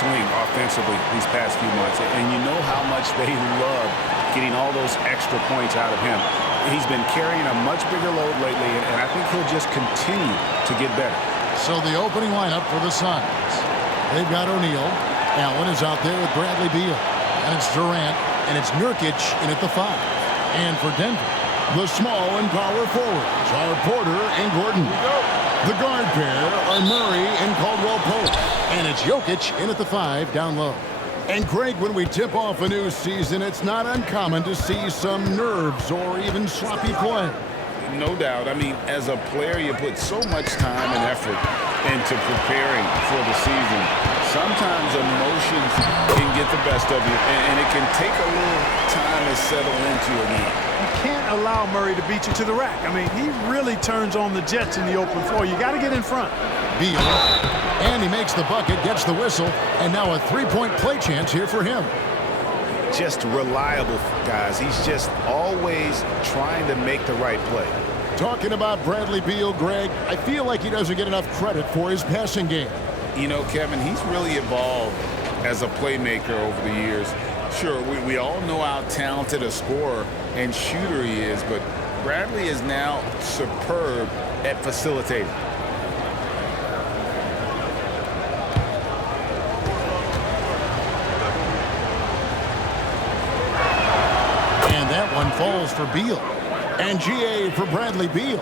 swing offensively these past few months. And you know how much they love getting all those extra points out of him. He's been carrying a much bigger load lately, and I think he'll just continue to get better. So the opening lineup for the Suns. They've got O'Neal. Allen is out there with Bradley Beal. And it's Durant, and it's Nurkic in at the 5. And for Denver, the small and power forwards are Porter and Gordon. The guard pair are Murray and Caldwell-Pope. And it's Jokic in at the 5 down low. And Craig, when we tip off a new season, it's not uncommon to see some nerves or even sloppy play. No doubt. I mean, as a player, you put so much time and effort into preparing for the season. Sometimes emotions can get the best of you, and it can take a little time to settle into again. You can't allow Murray to beat you to the rack. I mean, he really turns on the Jets in the open floor. You got to get in front. Beal, and he makes the bucket, gets the whistle, and now a three-point play chance here for him. Just reliable, guys. He's just always trying to make the right play. Talking about Bradley Beal, Greg, I feel like he doesn't get enough credit for his passing game. You know, Kevin, he's really evolved as a playmaker over the years. Sure, we all know how talented a scorer and shooter he is, but Bradley is now superb at facilitating. One falls for Beal. And GA for Bradley Beal.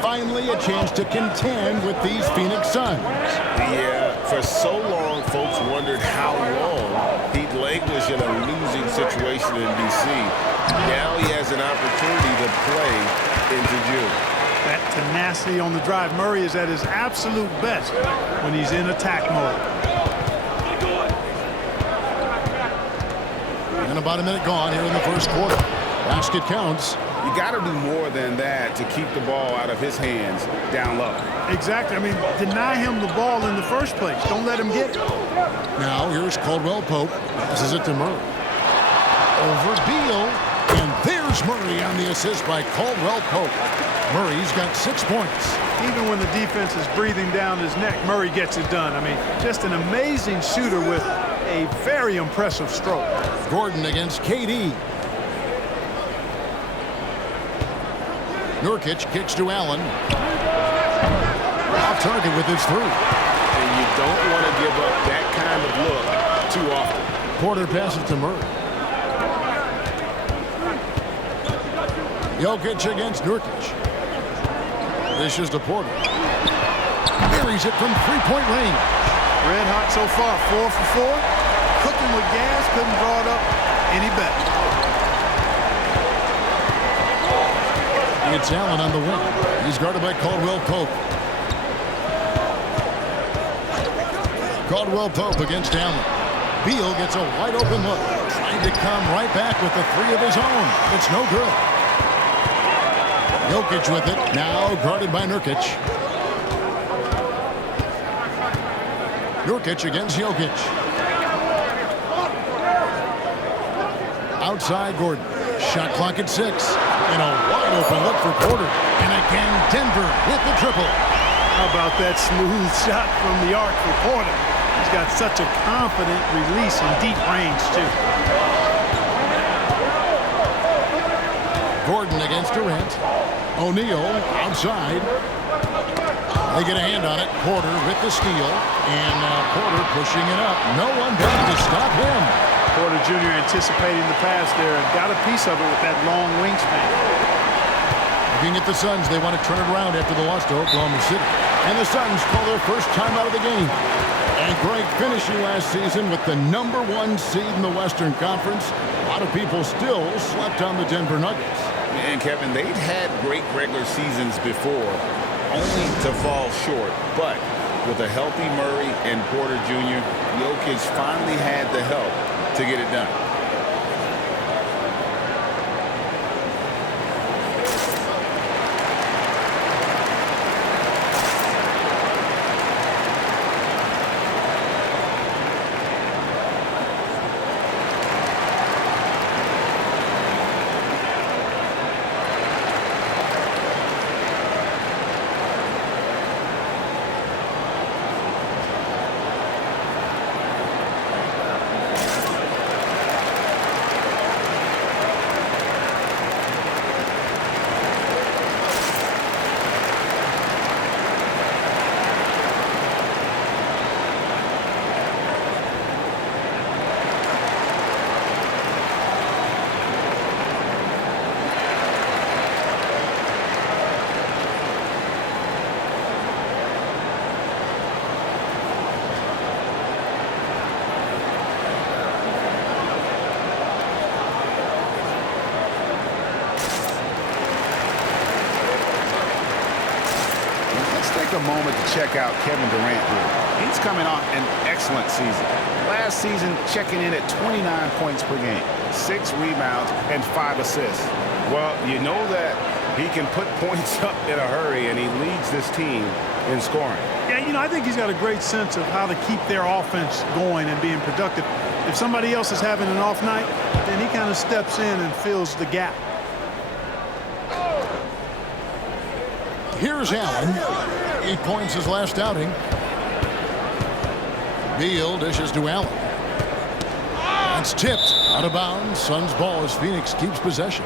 Finally a chance to contend with these Phoenix Suns. Yeah, for so long, folks wondered how long he'd languish in a losing situation in D.C. Now he has an opportunity to play into June. That tenacity on the drive. Murray is at his absolute best when he's in attack mode. And about a minute gone here in the first quarter. Basket counts. You got to do more than that to keep the ball out of his hands down low. Exactly. I mean, deny him the ball in the first place. Don't let him get it. Now here's Caldwell-Pope. Passes it to Murray. Over Beal. And there's Murray on the assist by Caldwell-Pope. Murray's got 6 points. Even when the defense is breathing down his neck, Murray gets it done. I mean, just an amazing shooter with a very impressive stroke. Gordon against KD. Nurkic kicks to Allen. Off target with his 3. And you don't want to give up that kind of look too often. Porter passes to Murray. Jokic against Nurkic. Dishes to Porter. Buries it from three-point range. Red hot so far, 4 for 4. Cooking with gas, couldn't draw it up any better. It's Allen on the wing. He's guarded by Caldwell-Pope. Caldwell-Pope against Allen. Beal gets a wide open look. Trying to come right back with the 3 of his own. It's no good. Jokic with it. Now guarded by Nurkic. Nurkic against Jokic. Outside Gordon. Shot clock at 6. And a wide open look for Porter. And again, Denver with the triple. How about that smooth shot from the arc for Porter? He's got such a confident release in deep range, too. Gordon against Durant. O'Neal outside. They get a hand on it. Porter with the steal. And Porter pushing it up. No one there to stop him. Porter Jr. anticipating the pass there and got a piece of it with that long wingspan. Looking at the Suns, they want to turn it around after the loss to Oklahoma City. And the Suns call their first time out of the game. And Greg finishing last season with the #1 seed in the Western Conference. A lot of people still slept on the Denver Nuggets. And Kevin, they'd had great regular seasons before, only to fall short. But with a healthy Murray and Porter Jr., Jokic finally had the help to get it done. a moment to check out Kevin Durant here. He's coming off an excellent season. Last season, checking in at 29 points per game, 6 rebounds, and 5 assists. Well, you know that he can put points up in a hurry, and he leads this team in scoring. Yeah, I think he's got a great sense of how to keep their offense going and being productive. If somebody else is having an off night, then he kind of steps in and fills the gap. Here's Allen. 8 points his last outing. Beal dishes to Allen. It's tipped out of bounds. Suns ball as Phoenix keeps possession.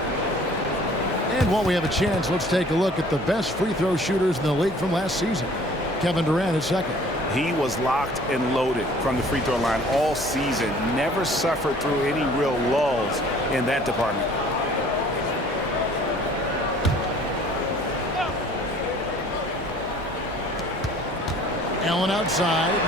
And while we have a chance, let's take a look at the best free throw shooters in the league from last season. Kevin Durant is second. He was locked and loaded from the free throw line all season. Never suffered through any real lulls in that department. Allen outside.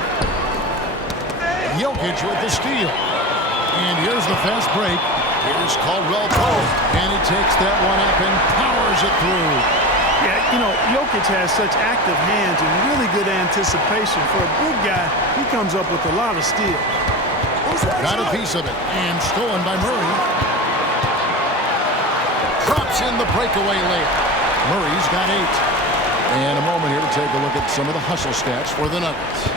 Jokic with the steal. And here's the fast break. Here's Caldwell Pope. And he takes that one up and powers it through. Yeah, Jokic has such active hands and really good anticipation. For a big guy, he comes up with a lot of steal. Got a piece of it. And stolen by Murray. Drops in the breakaway layup. Murray's got 8. And a moment here to take a look at some of the hustle stats for the Nuggets.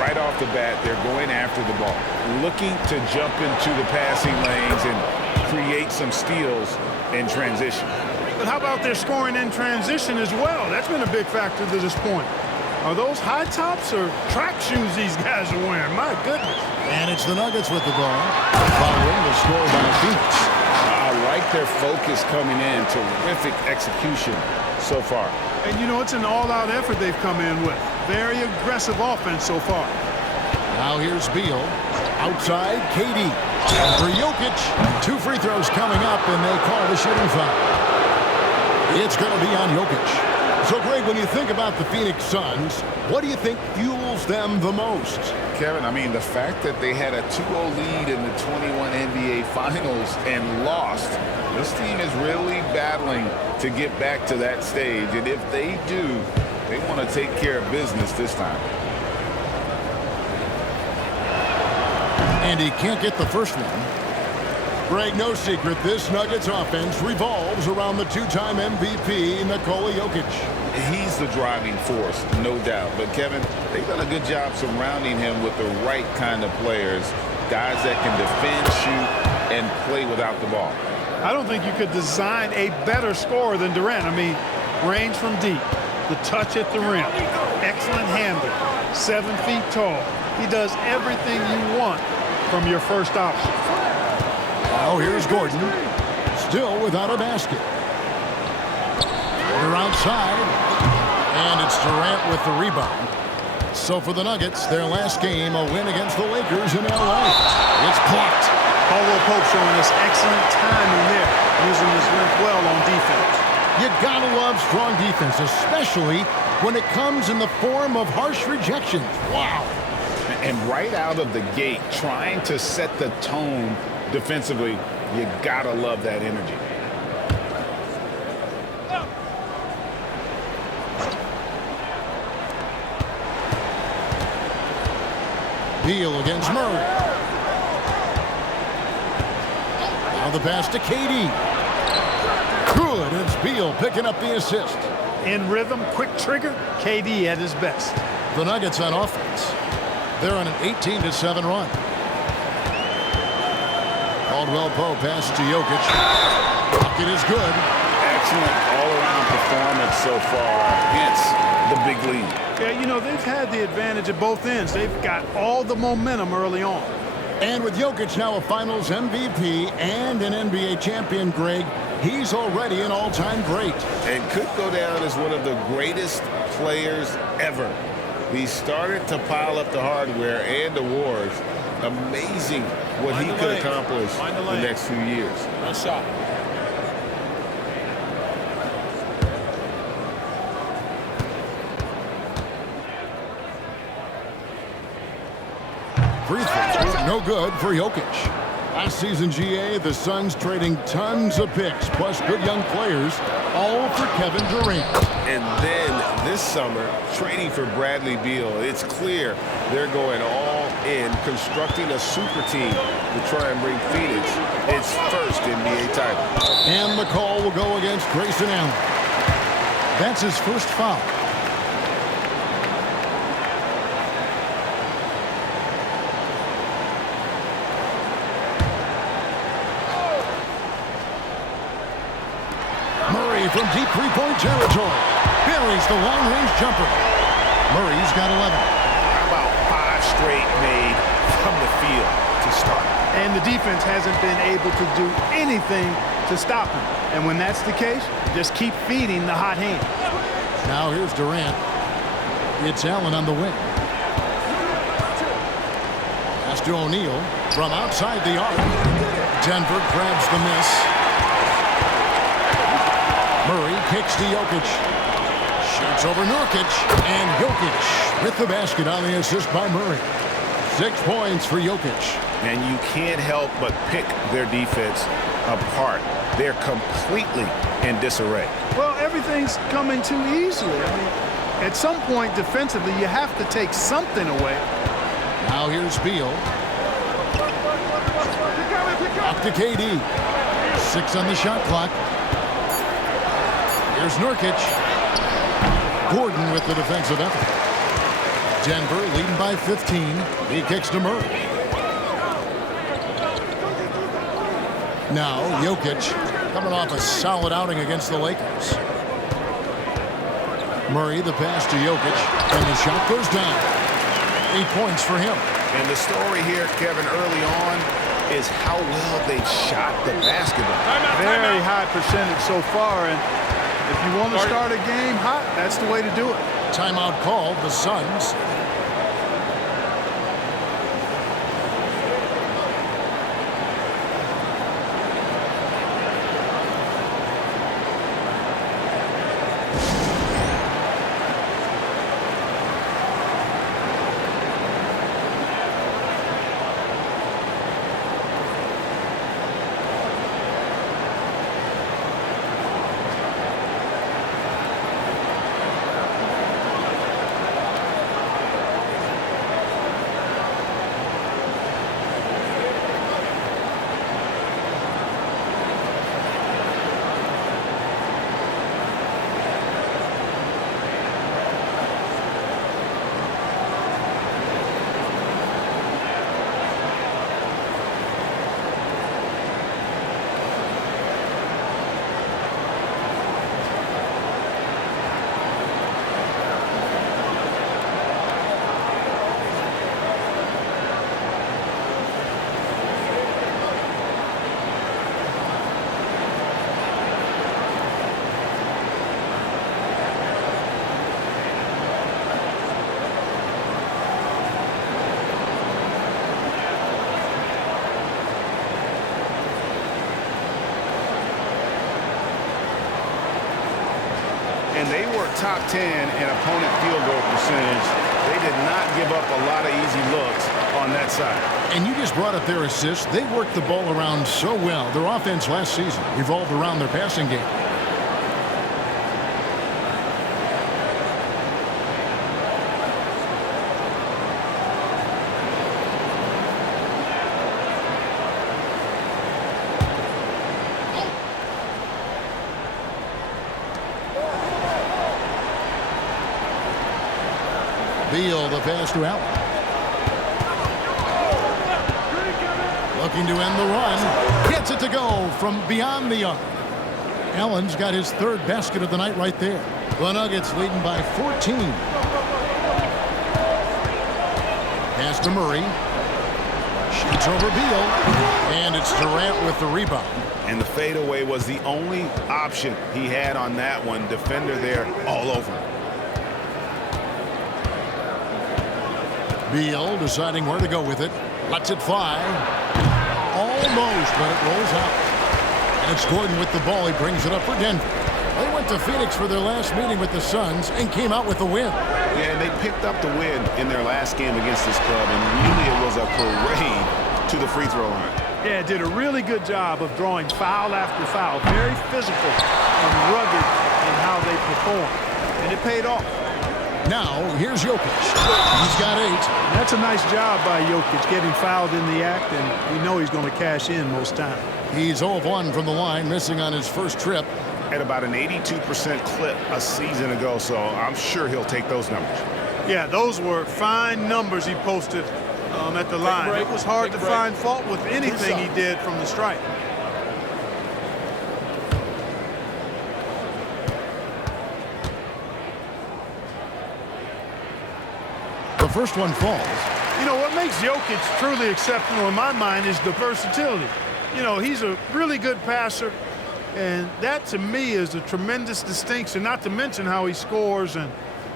Right off the bat, they're going after the ball, looking to jump into the passing lanes and create some steals in transition. But how about their scoring in transition as well? That's been a big factor to this point. Are those high tops or track shoes these guys are wearing? My goodness. And it's the Nuggets with the ball, following the score by Phoenix. I like their focus coming in. Terrific execution so far. And it's an all-out effort they've come in with. Very aggressive offense so far. Now here's Beal. Outside, KD. And for Jokic, 2 free throws coming up, and they call the shooting foul. It's going to be on Jokic. So, Greg, when you think about the Phoenix Suns, what do you think fuels them the most? Kevin, the fact that they had a 2-0 lead in the 21 NBA Finals and lost, this team is really battling to get back to that stage. And if they do, they want to take care of business this time. And he can't get the first one. Greg, no secret, this Nuggets offense revolves around the 2-time MVP, Nikola Jokic. He's the driving force, no doubt. But, Kevin, they've done a good job surrounding him with the right kind of players, guys that can defend, shoot, and play without the ball. I don't think you could design a better scorer than Durant. Range from deep, the touch at the rim, excellent handle, 7 feet tall. He does everything you want from your first option. Now here's Gordon, still without a basket. They're outside, and it's Durant with the rebound. So for the Nuggets, their last game, a win against the Lakers in L.A. It's blocked. Caldwell Pope showing us excellent timing there, using his length well on defense. You gotta love strong defense, especially when it comes in the form of harsh rejections. Wow. And right out of the gate, trying to set the tone defensively, you gotta love that energy. Beal against Murray. Now the pass to KD. Good, it's Beal picking up the assist. In rhythm, quick trigger, KD at his best. The Nuggets on offense. They're on an 18-7 run. Caldwell Pope passes to Jokic. Bucket is good. Excellent all-around performance so far, hence the big lead. Yeah, they've had the advantage at both ends. They've got all the momentum early on. And with Jokic now a Finals MVP and an NBA champion, Greg, he's already an all-time great. And could go down as one of the greatest players ever. He started to pile up the hardware and awards. Amazing what he could accomplish in the next few years. Nice shot. Free throws no good for Jokic. Last season, GA, the Suns trading tons of picks, plus good young players, all for Kevin Durant. And then this summer, trading for Bradley Beal, it's clear they're going all in, constructing a super team to try and bring Phoenix its first NBA title. And the call will go against Grayson Allen. That's his first foul. Murray from deep three-point territory. Buries the long-range jumper. Murray's got 11. How about 5 straight made from the field to start? And the defense hasn't been able to do anything to stop him. And when that's the case, just keep feeding the hot hand. Now here's Durant. It's Allen on the wing. Pass to O'Neal from outside the arc. Denver grabs the miss. Murray kicks to Jokic. Shoots over Nurkic. And Jokic with the basket on the assist by Murray. 6 points for Jokic. And you can't help but pick their defense apart. They're completely in disarray. Well, everything's coming too easily. I mean, at some point defensively, you have to take something away. Now here's Beal. Up to KD. 6 on the shot clock. Here's Nurkic. Gordon with the defensive effort. Denver leading by 15. He kicks to Murray. Now Jokic coming off a solid outing against the Lakers. Murray the pass to Jokic. And the shot goes down. 8 points for him. And the story here, Kevin, early on is how well they've shot the basketball. Very high percentage so far. And if you want to start a game hot, that's the way to do it. Timeout called, the Suns. And they were top 10 in opponent field goal percentage. They did not give up a lot of easy looks on that side. And you just brought up their assists. They worked the ball around so well. Their offense last season revolved around their passing game. Beal, the pass to Allen. Looking to end the run. Gets it to go from beyond the arc. Allen's got his 3rd basket of the night right there. The Nuggets leading by 14. Pass to Murray. Shoots over Beal. And it's Durant with the rebound. And the fadeaway was the only option he had on that one. Defender there all over him. Beal deciding where to go with it. Lets it fly. Almost, but it rolls out. And it's Gordon with the ball. He brings it up for Denver. They went to Phoenix for their last meeting with the Suns and came out with a win. Yeah, and they picked up the win in their last game against this club, and really it was a parade to the free throw line. Yeah, did a really good job of drawing foul after foul. Very physical and rugged in how they perform. and it paid off. Now, here's Jokic. He's got 8. That's a nice job by Jokic getting fouled in the act, and we know he's going to cash in most times. He's 0 of 1 from the line, missing on his first trip. At about an 82% clip a season ago, so I'm sure he'll take those numbers. Yeah, those were fine numbers he posted at the line. It was hard to find fault with anything he did from the stripe. The first one falls. You know, what makes Jokic truly exceptional in my mind is the versatility. You know, he's a really good passer, and that to me is a tremendous distinction, not to mention how he scores and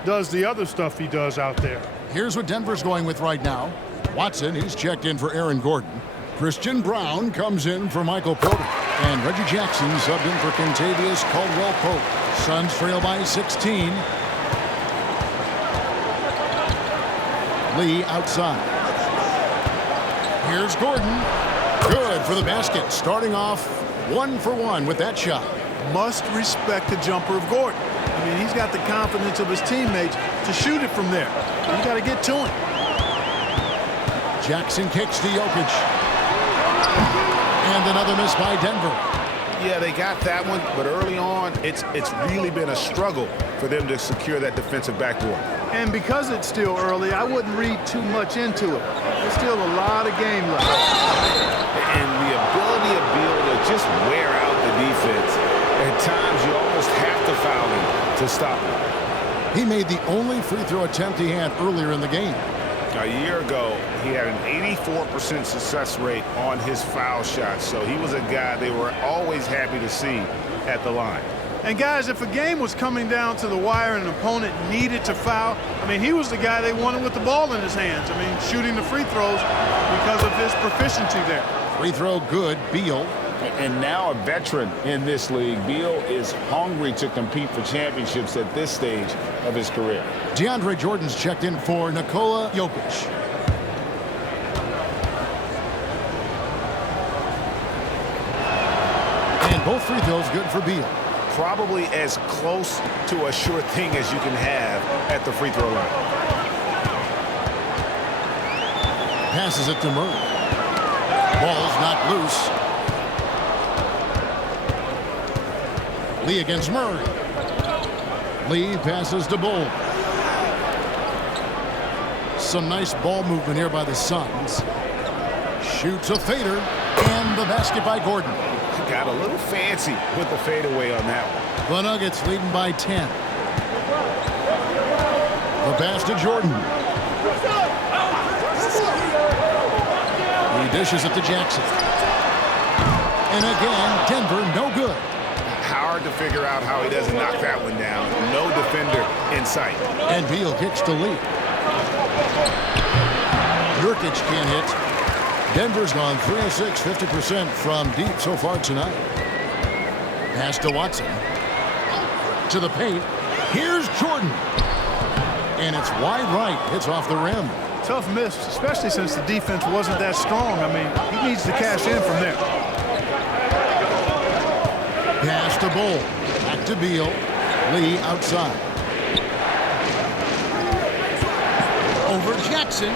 does the other stuff he does out there. Here's what Denver's going with right now. Watson, he's checked in for Aaron Gordon. Christian Brown comes in for Michael Porter. And Reggie Jackson subbed in for Kentavious Caldwell-Pope. Suns trail by 16. Lee outside. Here's Gordon. Good for the basket. Starting off 1 for 1 with that shot. Must respect the jumper of Gordon. I mean, he's got the confidence of his teammates to shoot it from there. You got to get to him. Jackson kicks to Jokic. And another miss by Denver. Yeah, they got that one, but early on, it's really been a struggle for them to secure that defensive backboard. And because it's still early, I wouldn't read too much into it. There's still a lot of game left. And the ability of Beal to just wear out the defense, at times you almost have to foul him to stop him. He made the only free throw attempt he had earlier in the game. A year ago, he had an 84% success rate on his foul shots, so he was a guy they were always happy to see at the line. And guys, if a game was coming down to the wire and an opponent needed to foul, I mean, he was the guy they wanted with the ball in his hands. I mean, shooting the free throws because of his proficiency there. Free throw good, Beal. And now a veteran in this league, Beal is hungry to compete for championships at this stage of his career. DeAndre Jordan's checked in for Nikola Jokic. And both free throws good for Beal. Probably as close to a sure thing as you can have at the free throw line. Passes it to Murray. Ball's not loose. Lee against Murray. Lee passes to Bull. Some nice ball movement here by the Suns. Shoots a fader, and the basket by Gordon. Got a little fancy with the fadeaway on that one. The Nuggets leading by 10. The pass to Jordan. He dishes it to Jackson. And again, Denver no good. Hard to figure out how he doesn't knock that one down. No defender in sight. And Beal kicks to Lee. Nurkic can't hit. Denver's gone 3 of 6, 50% from deep so far tonight. Pass to Watson. To the paint. Here's Jordan. And it's wide right. Hits off the rim. Tough miss, especially since the defense wasn't that strong. I mean, he needs to cash in from there. Pass to Bull. Back to Beal. Lee outside. Over Jackson.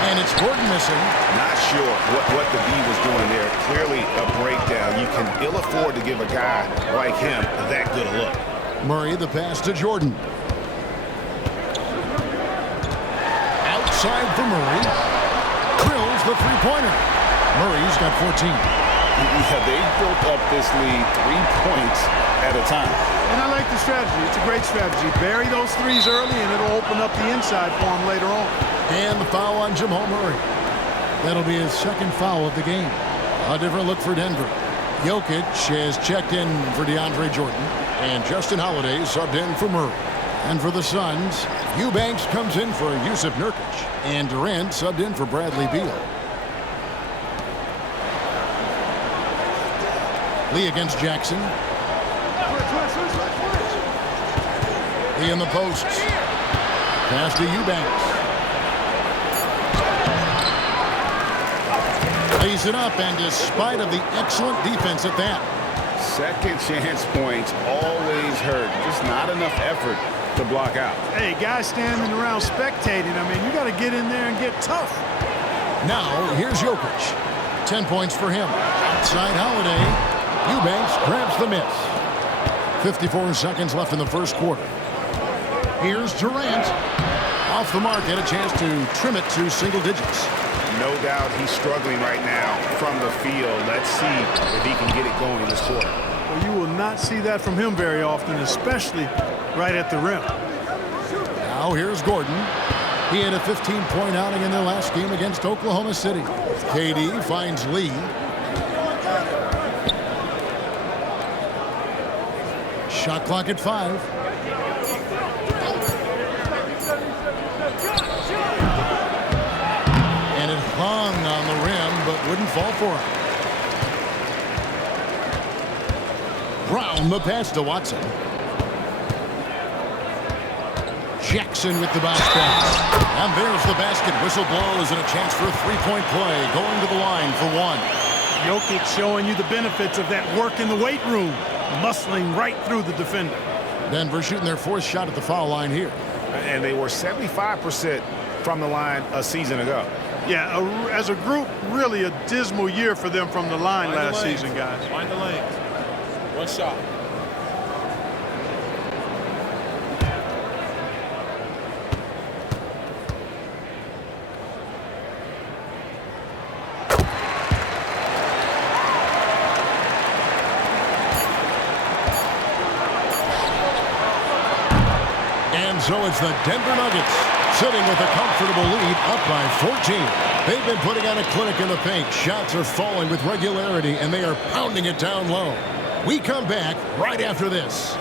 And it's Gordon missing. Not sure what the D was doing there. Clearly a breakdown. You can ill afford to give a guy like him that good a look. Murray, the pass to Jordan. Outside for Murray. Drills the three-pointer. Murray's got 14. Yeah, they built up this lead 3 points at a time. And I like the strategy. It's a great strategy. Bury those threes early, and it'll open up the inside for him later on. And the foul on Jamal Murray. That'll be his second foul of the game. A different look for Denver. Jokic has checked in for DeAndre Jordan. And Justin Holiday subbed in for Murray. And for the Suns, Eubanks comes in for Yusuf Nurkic. And Durant subbed in for Bradley Beal. Lee against Jackson. Lee in the posts. Pass to Eubanks. Lays it up, and despite of the excellent defense at that. Second chance points always hurt. Just not enough effort to block out. Hey, guys standing around spectating. I mean, you got to get in there and get tough. Now, here's Jokic. 10 points for him. Outside Holiday. Eubanks grabs the miss. 54 seconds left in the first quarter. Here's Durant. Off the mark, had a chance to trim it to single digits. No doubt he's struggling right now from the field. Let's see if he can get it going this quarter. Well, you will not see that from him very often, especially right at the rim. Now here's Gordon. He had a 15-point outing in their last game against Oklahoma City. KD finds Lee. Shot clock at 5. And it hung on the rim, but wouldn't fall for him. Brown, the pass to Watson. Jackson with the bounce pass. And there's the basket. Whistle blows and a chance for a three-point play. Going to the line for one. Jokic showing you the benefits of that work in the weight room. Muscling right through the defender. Denver shooting their fourth shot at the foul line here. And they were 75% from the line a season ago. Yeah, as a group, really a dismal year for them from the line last season, guys. Find the lanes. One shot. So it's the Denver Nuggets sitting with a comfortable lead up by 14. They've been putting on a clinic in the paint. Shots are falling with regularity, and they are pounding it down low. We come back right after this.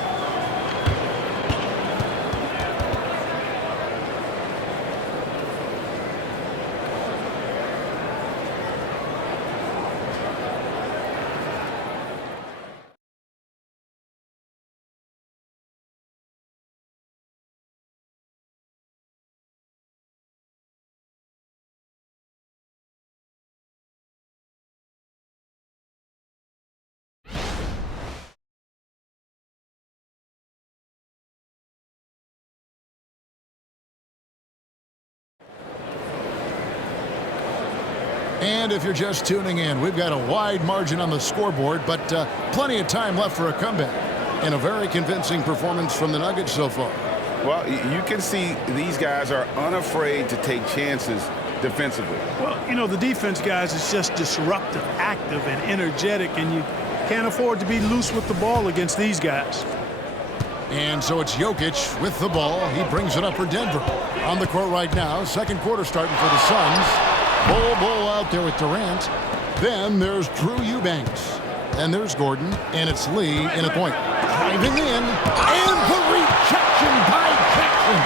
And if you're just tuning in, we've got a wide margin on the scoreboard, but plenty of time left for a comeback. And a very convincing performance from the Nuggets so far. Well, you can see these guys are unafraid to take chances defensively. Well, you know, the defense, guys, is just disruptive, active, and energetic, and you can't afford to be loose with the ball against these guys. And so it's Jokic with the ball. He brings it up for Denver. On the court right now, second quarter starting for the Suns. Bull out there with Durant. Then there's Drew Eubanks. And there's Gordon. And it's Lee in a point. Driving in. And the rejection by Jackson.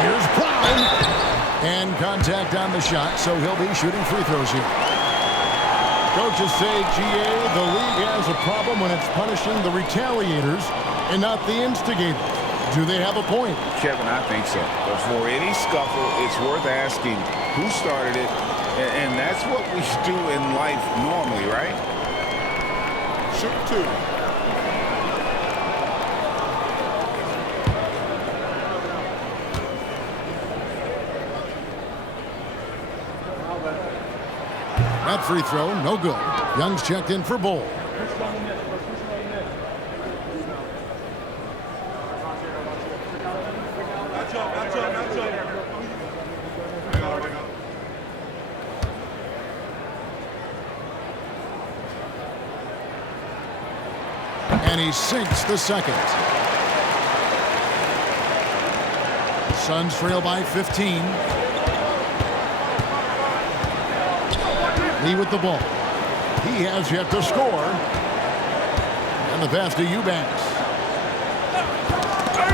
Here's Brown. And contact on the shot, so he'll be shooting free throws here. Coaches say, GA, the league has a problem when it's punishing the retaliators and not the instigators. Do they have a point? Kevin, I think so. Before any scuffle, it's worth asking who started it, and that's what we do in life normally, right? Shoot two. That free throw, no good. Young's checked in for Bull. And he sinks the second. Suns trail by 15. Lee with the ball. He has yet to score. And the pass to Eubanks.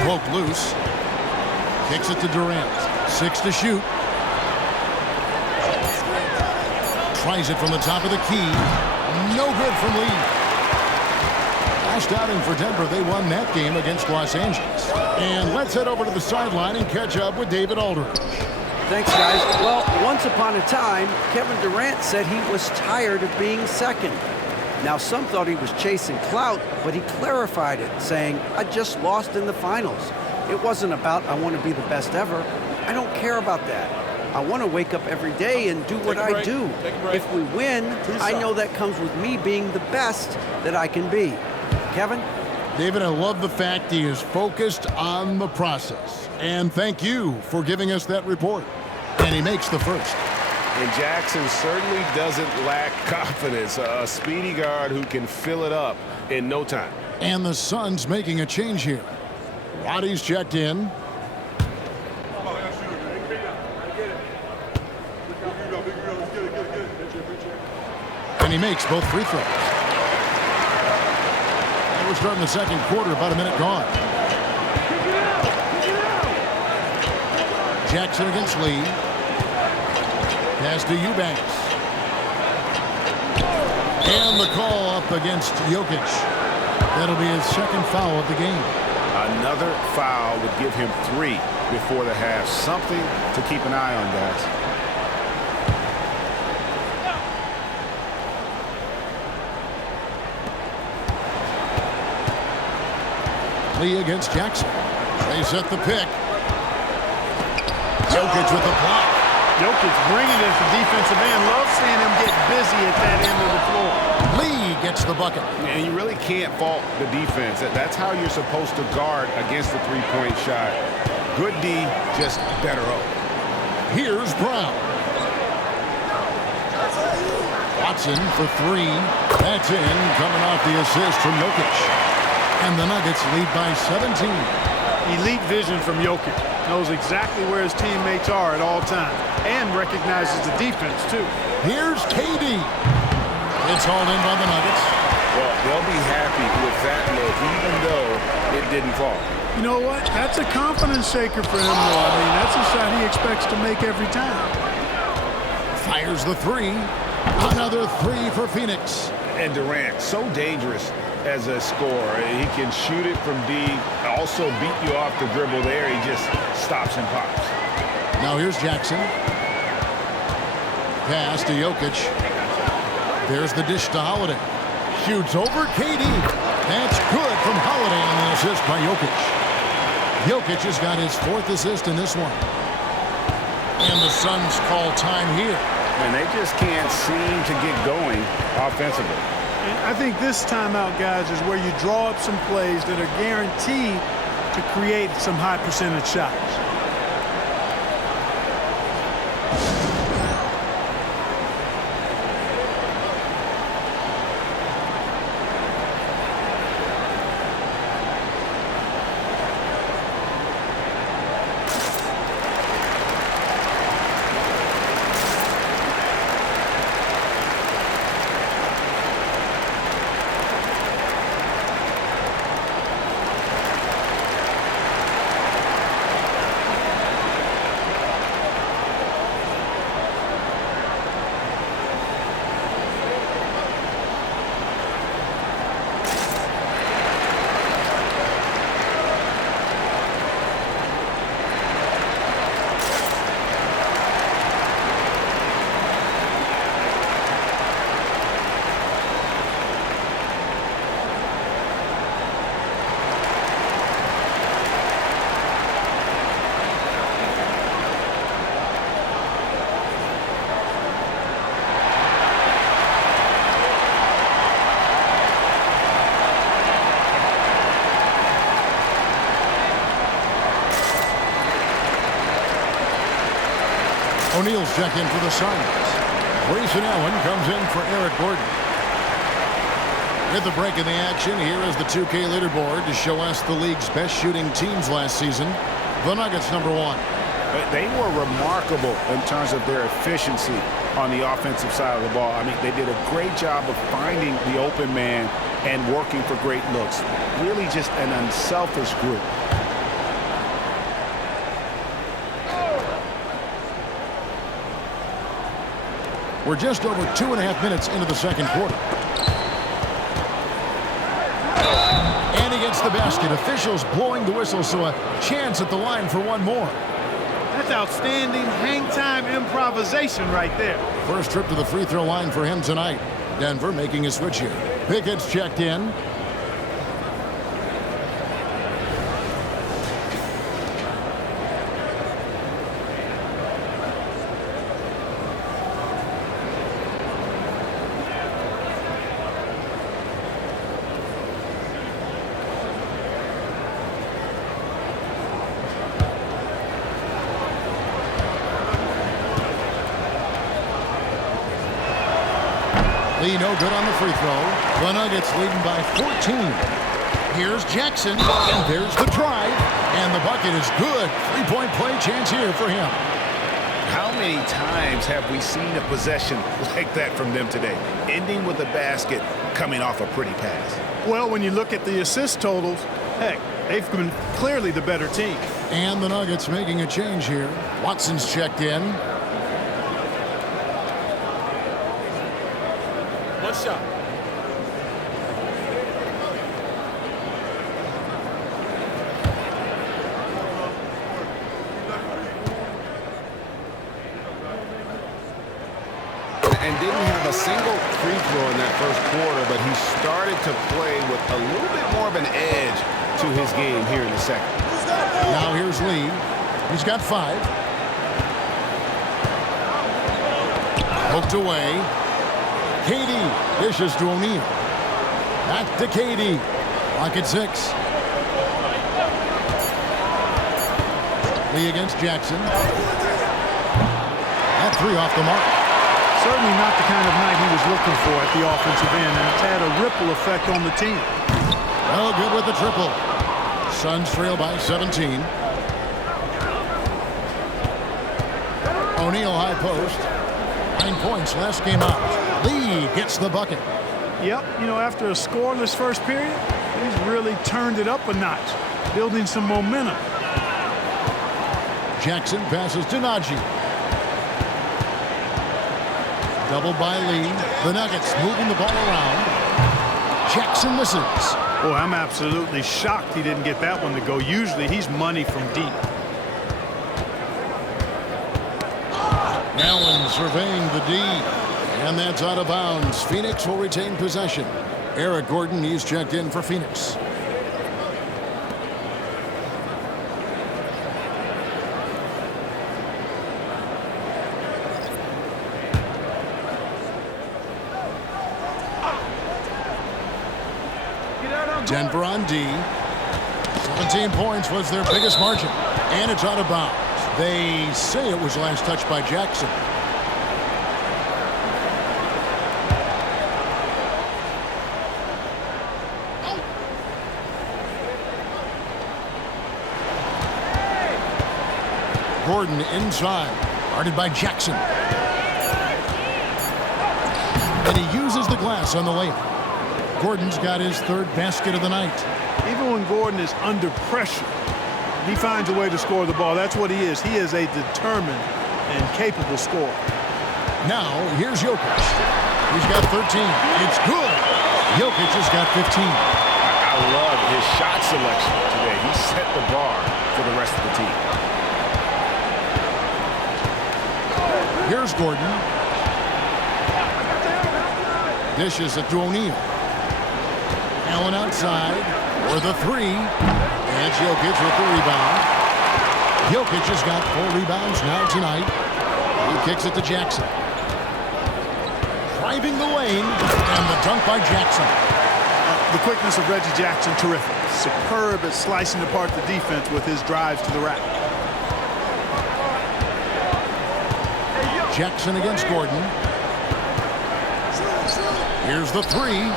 Poke loose. Kicks it to Durant. 6 to shoot. Tries it from the top of the key. No good from Lee. Last outing for Denver, they won that game against Los Angeles. And let's head over to the sideline and catch up with David Aldridge. Thanks, guys. Well, once upon a time, Kevin Durant said he was tired of being second. Now, some thought he was chasing clout, but he clarified it, saying, I just lost in the finals. It wasn't about, I want to be the best ever. I don't care about that. I want to wake up every day and do what I do. If we win, I know that comes with me being the best that I can be. Kevin? David, I love the fact he is focused on the process. And thank you for giving us that report. And he makes the first. And Jackson certainly doesn't lack confidence. A speedy guard who can fill it up in no time. And the Suns making a change here. Roddy's checked in. And he makes both free throws. And we're starting the second quarter, about a minute gone. Jackson against Lee. Pass to Eubanks. And the call up against Jokic. That'll be his second foul of the game. Another foul would give him 3 before the half. Something to keep an eye on, guys. Lee against Jackson. They set the pick. Jokic with the block. Jokic bringing it to defensive end. Love seeing him get busy at that end of the floor. Lee gets the bucket. And you really can't fault the defense. That's how you're supposed to guard against the three-point shot. Good D, just better O. Here's Brown. Watson for 3. That's in, coming off the assist from Jokic. And the Nuggets lead by 17. Elite vision from Jokic. Knows exactly where his teammates are at all times. And recognizes the defense, too. Here's KD. It's hauled in by the Nuggets. Well, they'll be happy with that look, even though it didn't fall. You know what? That's a confidence shaker for him, though. I mean, that's a shot he expects to make every time. Fires the 3. Another 3 for Phoenix. And Durant, so dangerous as a scorer. He can shoot it from D, also beat you off the dribble there. He just stops and pops. Now here's Jackson. Pass to Jokic. There's the dish to Holiday. Shoots over KD. That's good from Holiday on the assist by Jokic. Jokic has got his 4th assist in this one. And the Suns call time here. And they just can't seem to get going offensively. And I think this timeout, guys, is where you draw up some plays that are guaranteed to create some high percentage shots. O'Neal's checked in for the Suns. Grayson Allen comes in for Eric Gordon. With the break in the action, here is the 2K leaderboard to show us the league's best shooting teams last season. The Nuggets, number 1. They were remarkable in terms of their efficiency on the offensive side of the ball. I mean, they did a great job of finding the open man and working for great looks. Really just an unselfish group. We're just over 2.5 minutes into the second quarter. And he gets the basket. Officials blowing the whistle, so a chance at the line for one more. That's outstanding hang time improvisation right there. First trip to the free throw line for him tonight. Denver making a switch here. Pickett's checked in. Lee no good on the free throw. The Nuggets leading by 14. Here's Jackson, and there's the drive, and the bucket is good. Three-point play chance here for him. How many times have we seen a possession like that from them today, ending with a basket coming off a pretty pass? Well, when you look at the assist totals, heck, they've been clearly the better team. And the Nuggets making a change here. Watson's checked in. One shot. And didn't have a single free throw in that first quarter, but he started to play with a little bit more of an edge to his game here in the second. Now here's Lee. He's got 5. Hooked away. KD dishes to O'Neal. Back to KD. Lock at 6. Lee against Jackson. That 3 off the mark. Certainly not the kind of night he was looking for at the offensive end, and it's had a ripple effect on the team. Well, good with the triple. Suns trail by 17. O'Neal high post. 9 points last game out. Lee gets the bucket. Yep, you know, after a scoreless first period, he's really turned it up a notch, building some momentum. Jackson passes to Najee. Doubled by Lee. The Nuggets moving the ball around. Jackson misses. Boy, I'm absolutely shocked he didn't get that one to go. Usually he's money from deep. Allen surveying the D. And that's out of bounds. Phoenix will retain possession. Eric Gordon, he's checked in for Phoenix. Denver on D. 17 points was their biggest margin. And it's out of bounds. They say it was last touched by Jackson. Gordon inside. Guarded by Jackson. And he uses the glass on the layup. Gordon's got his 3rd basket of the night. Even when Gordon is under pressure, he finds a way to score the ball. That's what he is. He is a determined and capable scorer. Now, here's Jokic. He's got 13. It's good. Jokic has got 15. I love his shot selection today. He set the bar for the rest of the team. Here's Gordon. Dishes it to O'Neal. Allen outside for the 3. And Jokic with the rebound. Jokic has got 4 rebounds now tonight. He kicks it to Jackson. Driving the lane, and the dunk by Jackson. The quickness of Reggie Jackson, terrific. Superb at slicing apart the defense with his drives to the rack. Jackson against Gordon. Here's the 3.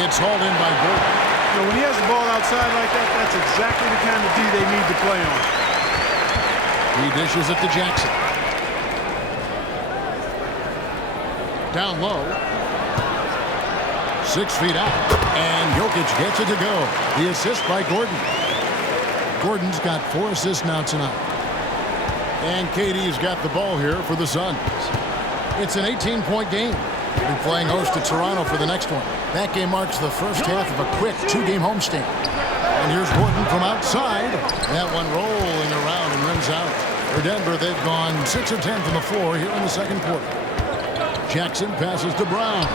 It's hauled in by Gordon. You know, when he has the ball outside like that, that's exactly the kind of D they need to play on. He dishes it to Jackson. Down low. 6 feet out. And Jokic gets it to go. The assist by Gordon. Gordon's got 4 assists now tonight. And KD's got the ball here for the Suns. It's an 18-point game. They'll be playing host to Toronto for the next one. That game marks the first half of a quick 2-game homestand. And here's Gordon from outside. That one rolling around and rims out. For Denver, they've gone 6 of 10 from the floor here in the second quarter. Jackson passes to Brown.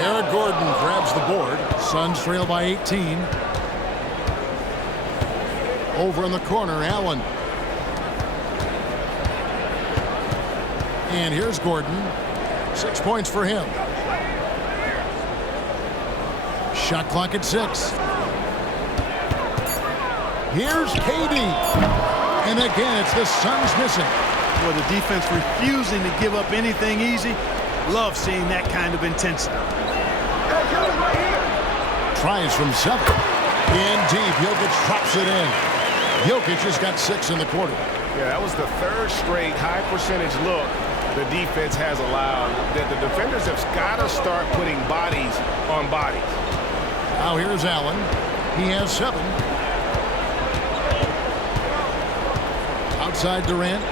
Eric Gordon grabs the board. Suns trail by 18. Over in the corner, Allen. And here's Gordon. 6 points for him. Shot clock at 6. Here's KD. And again, it's the Suns missing. Well, the defense refusing to give up anything easy. Love seeing that kind of intensity. Tries from 7. In deep, Jokic drops it in. Jokic has got 6 in the quarter. Yeah, that was the third straight high percentage look the defense has allowed. That the defenders have got to start putting bodies on bodies. Now here's Allen. He has 7. Outside Durant.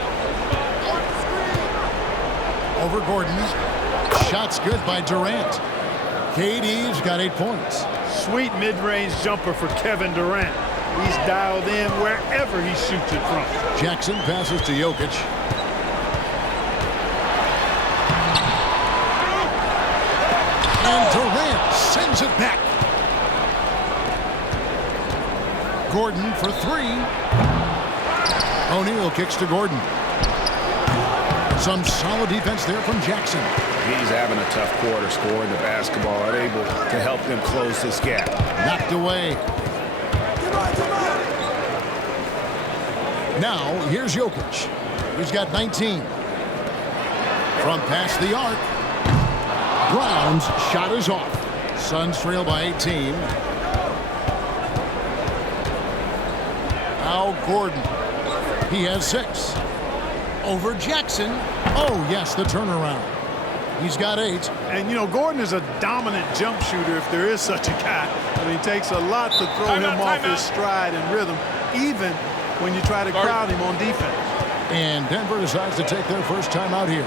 Over Gordon. Shot's good by Durant. KD's got 8 points. Sweet mid-range jumper for Kevin Durant. He's dialed in wherever he shoots it from. Jackson passes to Jokic. And Durant sends it back. Gordon for 3. O'Neal kicks to Gordon. Some solid defense there from Jackson. He's having a tough quarter scoring the basketball, unable to help them close this gap. Knocked away. Now, here's Jokic. He's got 19. From past the arc. Brown's shot is off. Suns trail by 18. Now Gordon. He has 6. Over Jackson. Oh, yes, the turnaround. He's got 8. And, you know, Gordon is a dominant jump shooter if there is such a guy. I mean, it takes a lot to throw him off his stride and rhythm, even when you try to crowd him on defense. And Denver decides to take their first time out here.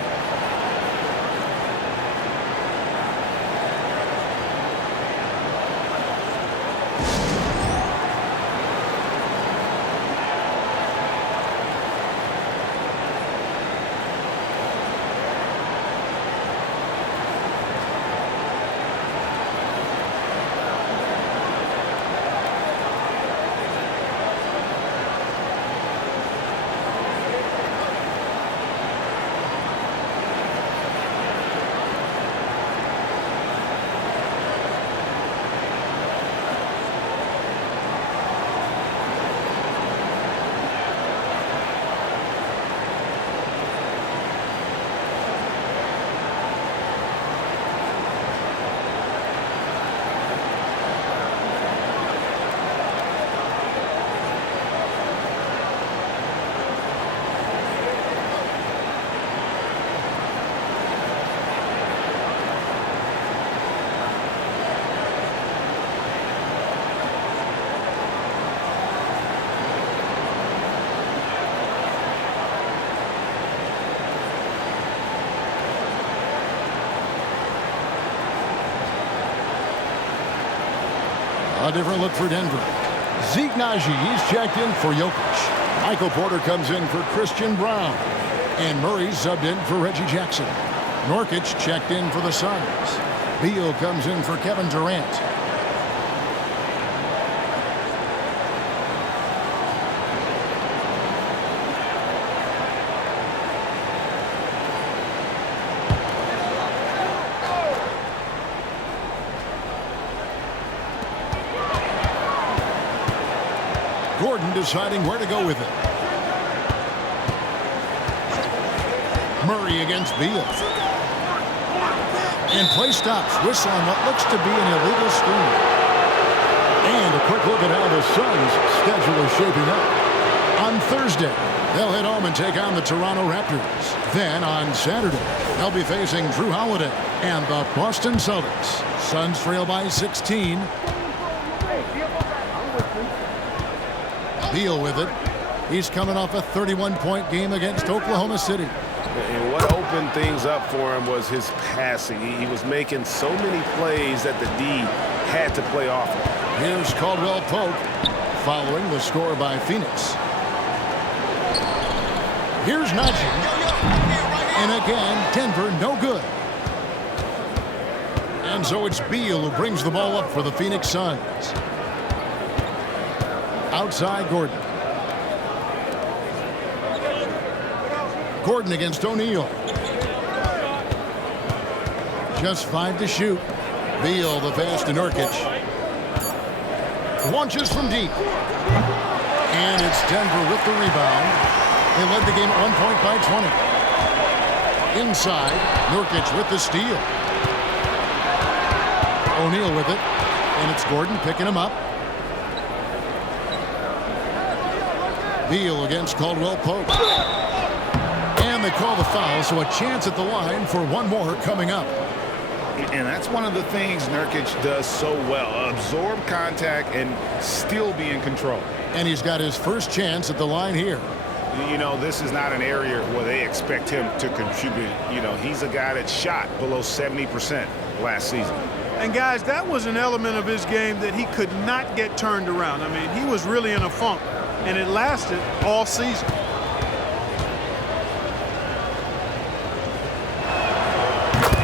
A different look for Denver. Zeke Naji, he's checked in for Jokic. Michael Porter comes in for Christian Brown. And Murray's subbed in for Reggie Jackson. Nurkic checked in for the Suns. Beal comes in for Kevin Durant. Gordon deciding where to go with it. Murray against Beal. And play stops. Whistle on what looks to be an illegal screen. And a quick look at how the Suns' schedule is shaping up. On Thursday, they'll head home and take on the Toronto Raptors. Then on Saturday, they'll be facing Drew Holiday and the Boston Celtics. Suns trail by 16. Beal with it. He's coming off a 31-point game against Oklahoma City. And what opened things up for him was his passing. He was making so many plays that the D had to play off him. Here's Caldwell Pope following the score by Phoenix. Here's Najee. And again, Denver no good. And so it's Beal who brings the ball up for the Phoenix Suns. Outside Gordon. Gordon against O'Neal. Just 5 to shoot. Beal the pass to Nurkic. Launches from deep. And it's Denver with the rebound. They led the game at 1 point by 20. Inside, Nurkic with the steal. O'Neal with it. And it's Gordon picking him up. Beal against Caldwell Pope. And they call the foul, so a chance at the line for one more coming up. And that's one of the things Nurkic does so well. Absorb contact and still be in control. And he's got his first chance at the line here. You know, this is not an area where they expect him to contribute. You know, he's a guy that shot below 70% last season. And, guys, that was an element of his game that he could not get turned around. I mean, he was really in a funk, and it lasted all season.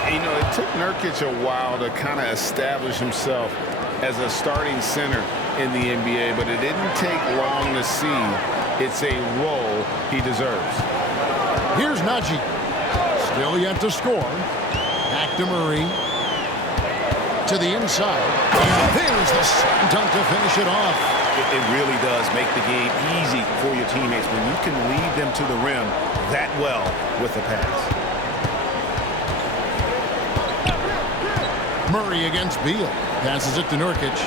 You know, it took Nurkic a while to kind of establish himself as a starting center in the NBA, but it didn't take long to see it's a role he deserves. Here's Najee. Still yet to score. Back to Murray. To the inside. And there's the slam dunk to finish it off. It really does make the game easy for your teammates when you can lead them to the rim that well with a pass. Murray against Beal. Passes it to Nurkic.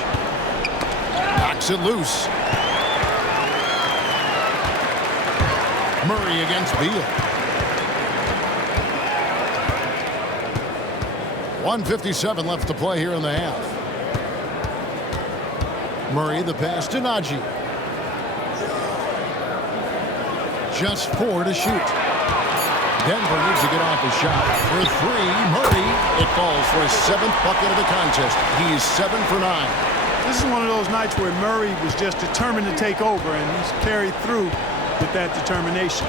Knocks it loose. Murray against Beal. 1:57 left to play here in the half. Murray the pass to Najee. Just 4 to shoot. Denver needs to get off a shot. For 3, Murray. It falls for his 7th bucket of the contest. He's 7 for 9. This is one of those nights where Murray was just determined to take over, and he's carried through with that determination.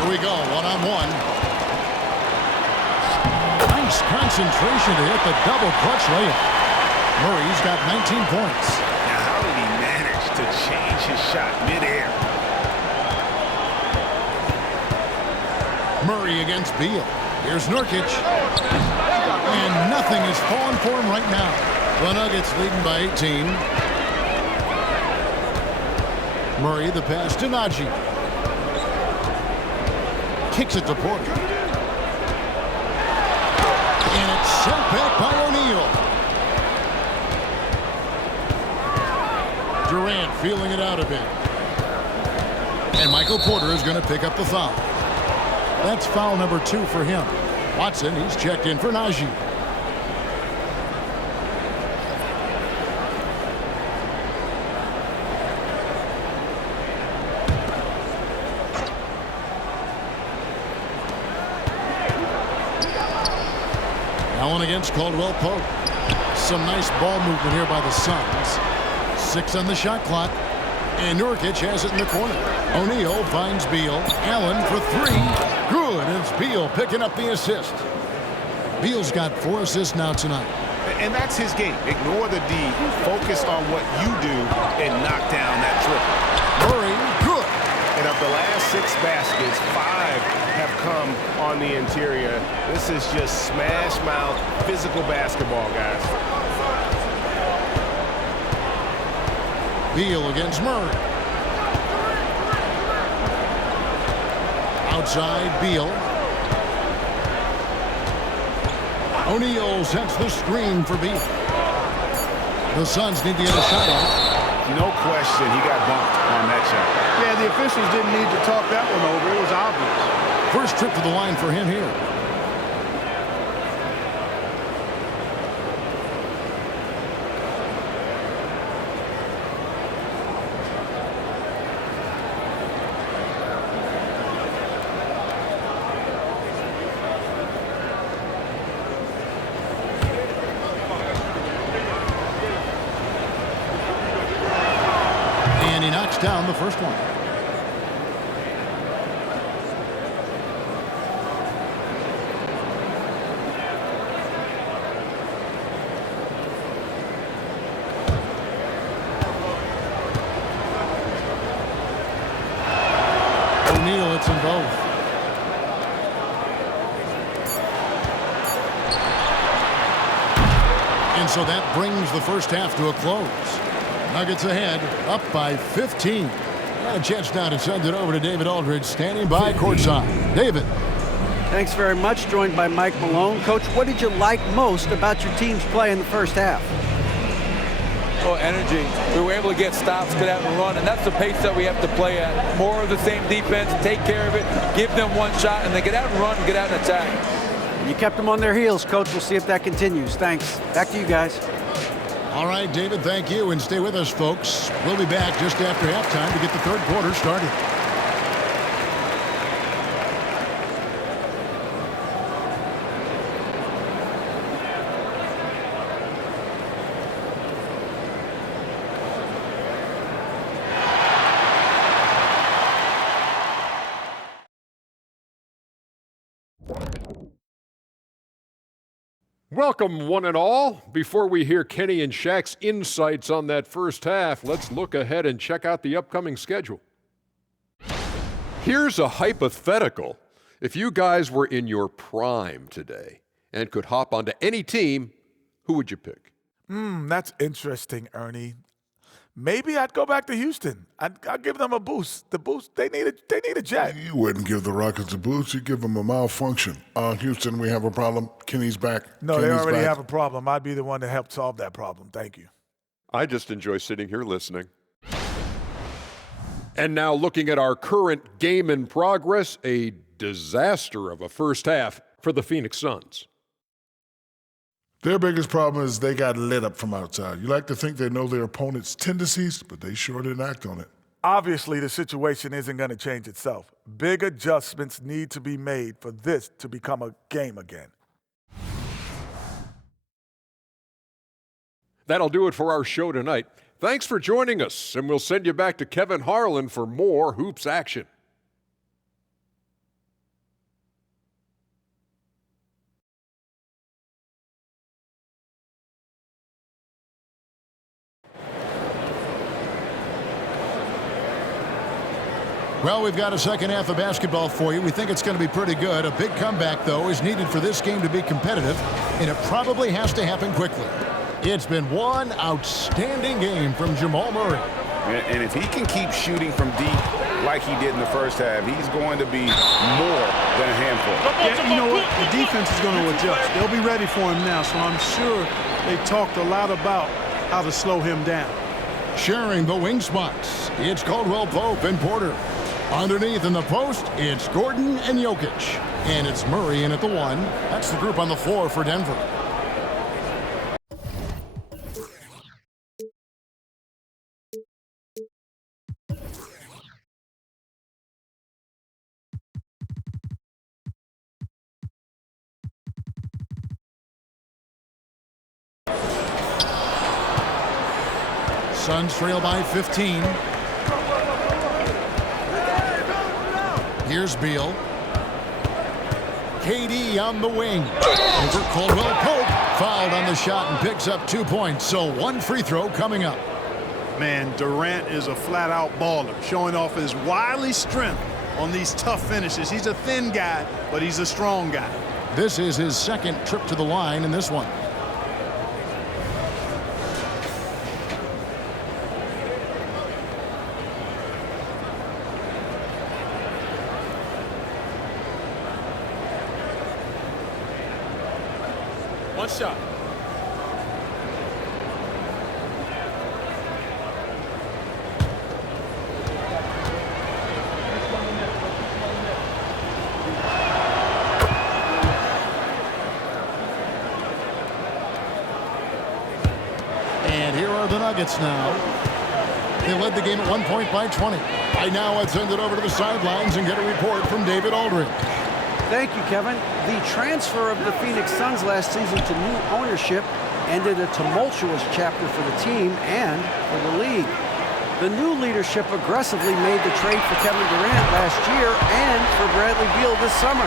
Here we go, one-on-one. Nice concentration to hit the double clutch layup. Murray's got 19 points. Now, how did he manage to change his shot midair? Murray against Beal. Here's Nurkic. And nothing is falling for him right now. The Nuggets leading by 18. Murray the pass to Najee. Kicks it to Porter. And it's sent back by O'Neal. Durant feeling it out a bit. And Michael Porter is going to pick up the foul. That's foul number 2 for him. Watson, he's checked in for Najee. Allen against Caldwell Pope. Some nice ball movement here by the Suns. 6 on the shot clock. And Nurkic has it in the corner. O'Neal finds Beal. Allen for 3. Good. And it's Beal picking up the assist. Beal's got 4 assists now tonight. And that's his game. Ignore the D. Focus on what you do and knock down that triple. Murray, good. And of the last 6 baskets, 5 have come on the interior. This is just smash mouth physical basketball, guys. Beal against Murray. Outside Beal. O'Neal sets the screen for Beal. The Suns need to get a shot off. No question, he got bumped on that shot. Yeah, the officials didn't need to talk that one over. It was obvious. First trip to the line for him here. And he knocks down the first one. And so that brings the first half to a close. Nuggets ahead, up by 15. And a chance now to send it over to David Aldridge, standing by courtside. David. Thanks very much. Joined by Mike Malone. Coach, what did you like most about your team's play in the first half? Oh, energy. We were able to get stops, get out and run, and that's the pace that we have to play at. More of the same defense, take care of it, give them one shot, and then get out and run and get out and attack. You kept them on their heels, Coach. We'll see if that continues. Thanks. Back to you guys. All right, David, thank you. And stay with us, folks. We'll be back just after halftime to get the third quarter started. Welcome, one and all. Before we hear Kenny and Shaq's insights on that first half, let's look ahead and check out the upcoming schedule. Here's a hypothetical. If you guys were in your prime today and could hop onto any team, who would you pick? That's interesting, Ernie. Maybe I'd go back to Houston. I'd give them a boost. The boost, they need a jet. You wouldn't give the Rockets a boost. You give them a malfunction. Houston, we have a problem. Kenny's back. No, they Kenny's already back. have a problem. I'd be the one to help solve that problem. Thank you. I just enjoy sitting here listening. And now looking at our current game in progress, a disaster of a first half for the Phoenix Suns. Their biggest problem is they got lit up from outside. You like to think they know their opponent's tendencies, but they sure didn't act on it. Obviously, the situation isn't going to change itself. Big adjustments need to be made for this to become a game again. That'll do it for our show tonight. Thanks for joining us, and we'll send you back to Kevin Harlan for more hoops action. Well, we've got a second half of basketball for you. We think it's going to be pretty good. A big comeback, though, is needed for this game to be competitive, and it probably has to happen quickly. It's been one outstanding game from Jamal Murray. And if he can keep shooting from deep like he did in the first half, he's going to be more than a handful. Yeah, you know what? The defense is going to adjust. They'll be ready for him now, so I'm sure they talked a lot about how to slow him down. Sharing the wing spots, it's Caldwell Pope and Porter. Underneath in the post, it's Gordon and Jokic. And it's Murray in at the one. That's the group on the floor for Denver. Suns trail by 15. Here's Beal. KD on the wing. Over Caldwell Pope. Fouled on the shot and picks up 2 points. So one free throw coming up. Man, Durant is a flat-out baller, showing off his wily strength on these tough finishes. He's a thin guy, but he's a strong guy. This is his second trip to the line in this one. One shot. And here are the Nuggets now. They led the game at 1 point by 20. Right now, let's send it over to the sidelines and get a report from David Aldridge. Thank you, Kevin. The transfer of the Phoenix Suns last season to new ownership ended a tumultuous chapter for the team and for the league. The new leadership aggressively made the trade for Kevin Durant last year and for Bradley Beal this summer.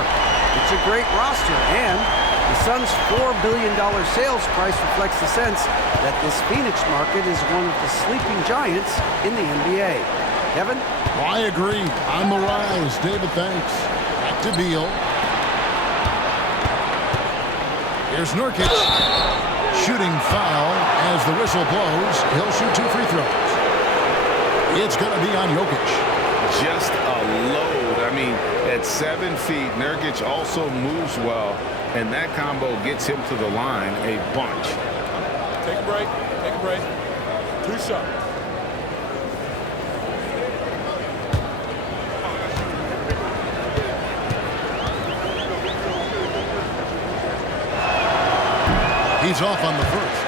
It's a great roster, and the Suns' $4 billion sales price reflects the sense that this Phoenix market is one of the sleeping giants in the NBA. Kevin? I agree. On the rise. David, thanks. Back to Beal. Here's Nurkic. Shooting foul as the whistle blows. He'll shoot 2 free throws. It's going to be on Jokic. Just a load. I mean, at 7 feet, Nurkic also moves well, and that combo gets him to the line a bunch. Take a break. Take a break. 2 shots. He's off on the first.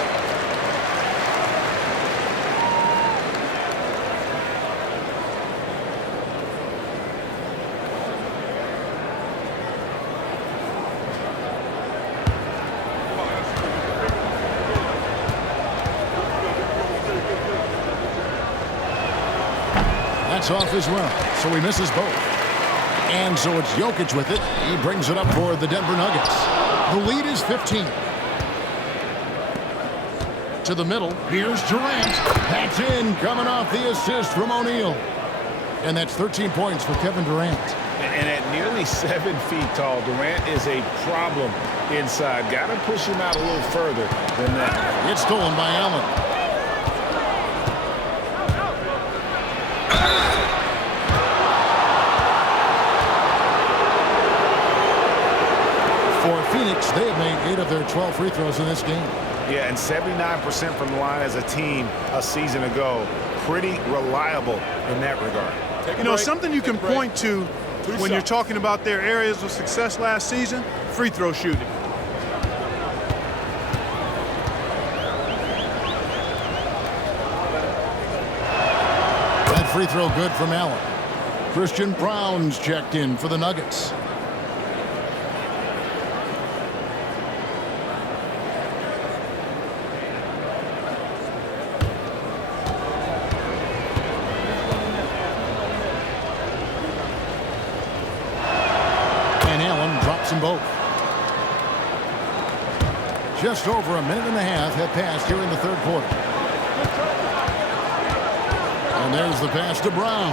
That's off as well, so he misses both. And so it's Jokic with it. He brings it up for the Denver Nuggets. The lead is 15. To the middle, here's Durant. That's in, coming off the assist from O'Neal. And that's 13 points for Kevin Durant. And at nearly 7 feet tall, Durant is a problem inside. Got to push him out a little further than that. It's stolen by Allen. For Phoenix, they have made 8 of their 12 free throws in this game. Yeah, and 79% from the line as a team a season ago. Pretty reliable in that regard. You know, something you can point to when you're talking about their areas of success last season, free throw shooting. That free throw good from Allen. Christian Brown's checked in for the Nuggets. Them both. Just over a minute and a half have passed here in the third quarter. And there's the pass to Brown.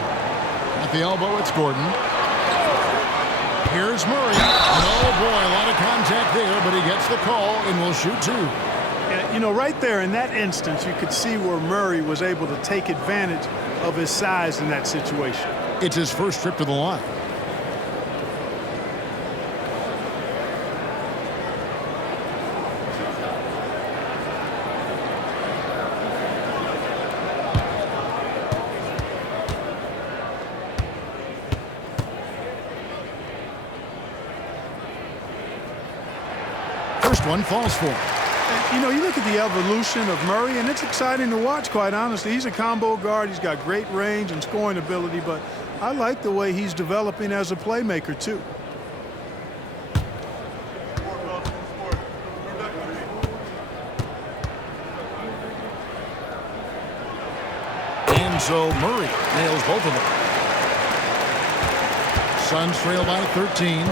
At the elbow, it's Gordon. Here's Murray. And oh boy, a lot of contact there, but he gets the call and will shoot 2. Yeah, you know, right there in that instance, you could see where Murray was able to take advantage of his size in that situation. It's his first trip to the line. First one falls for him. You know, you look at the evolution of Murray, and it's exciting to watch, quite honestly. He's a combo guard. He's got great range and scoring ability, but I like the way he's developing as a playmaker, too. And so Murray nails both of them. Suns trail by 13.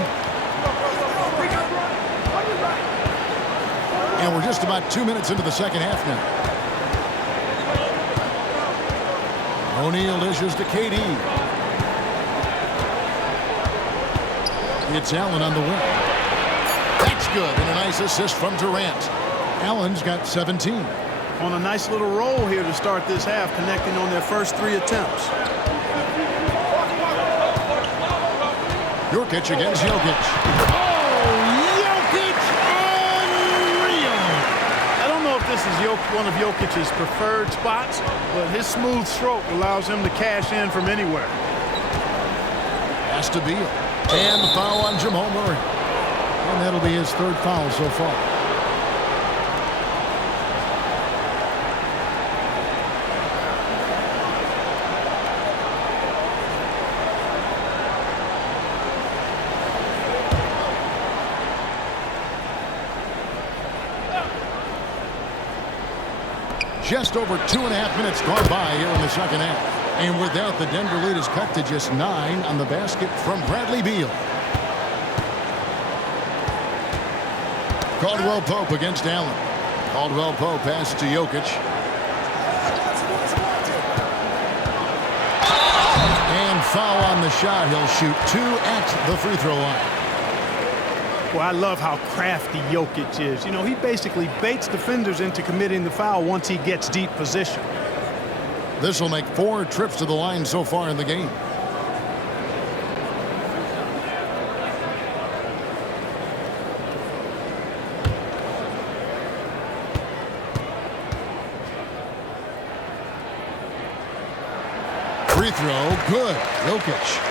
And we're just about 2 minutes into the second half now. O'Neal dishes to KD. It's Allen on the wing. That's good. And a nice assist from Durant. Allen's got 17. On a nice little roll here to start this half, connecting on their first 3 attempts. Jokic against Jokic. This is one of Jokic's preferred spots, but his smooth stroke allows him to cash in from anywhere. Has to be. And the foul on Jamal Murray. And that'll be his 3rd foul so far. Just over 2.5 minutes gone by here in the second half. And with that, the Denver lead is cut to just 9 on the basket from Bradley Beal. Caldwell Pope against Allen. Caldwell Pope passes to Jokic. And foul on the shot. He'll shoot 2 at the free throw line. Well, I love how crafty Jokic is. You know, he basically baits defenders into committing the foul once he gets deep position. This will make 4 trips to the line so far in the game. Free throw, good. Jokic.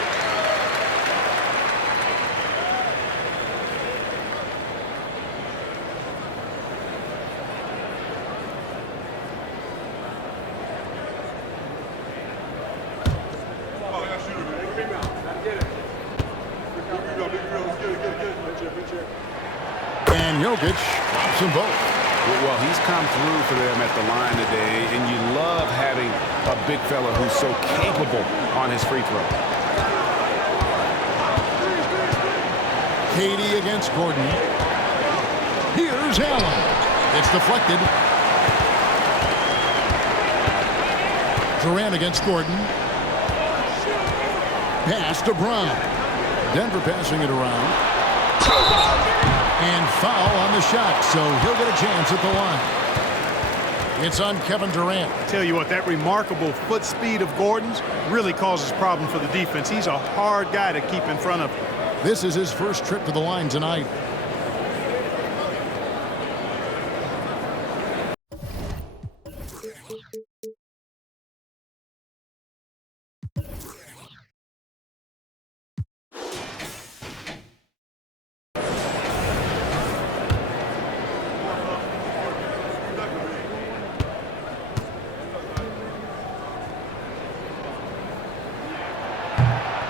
And Jokic drops them both. Well, he's come through for them at the line today, and you love having a big fella who's so capable on his free throw. Katie against Gordon. Here's Allen. It's deflected. Durant against Gordon. Pass to Brown. Denver passing it around. And foul on the shot, so he'll get a chance at the line. It's on Kevin Durant. Tell you what, that remarkable foot speed of Gordon's really causes problems for the defense. He's a hard guy to keep in front of him. This is his first trip to the line tonight.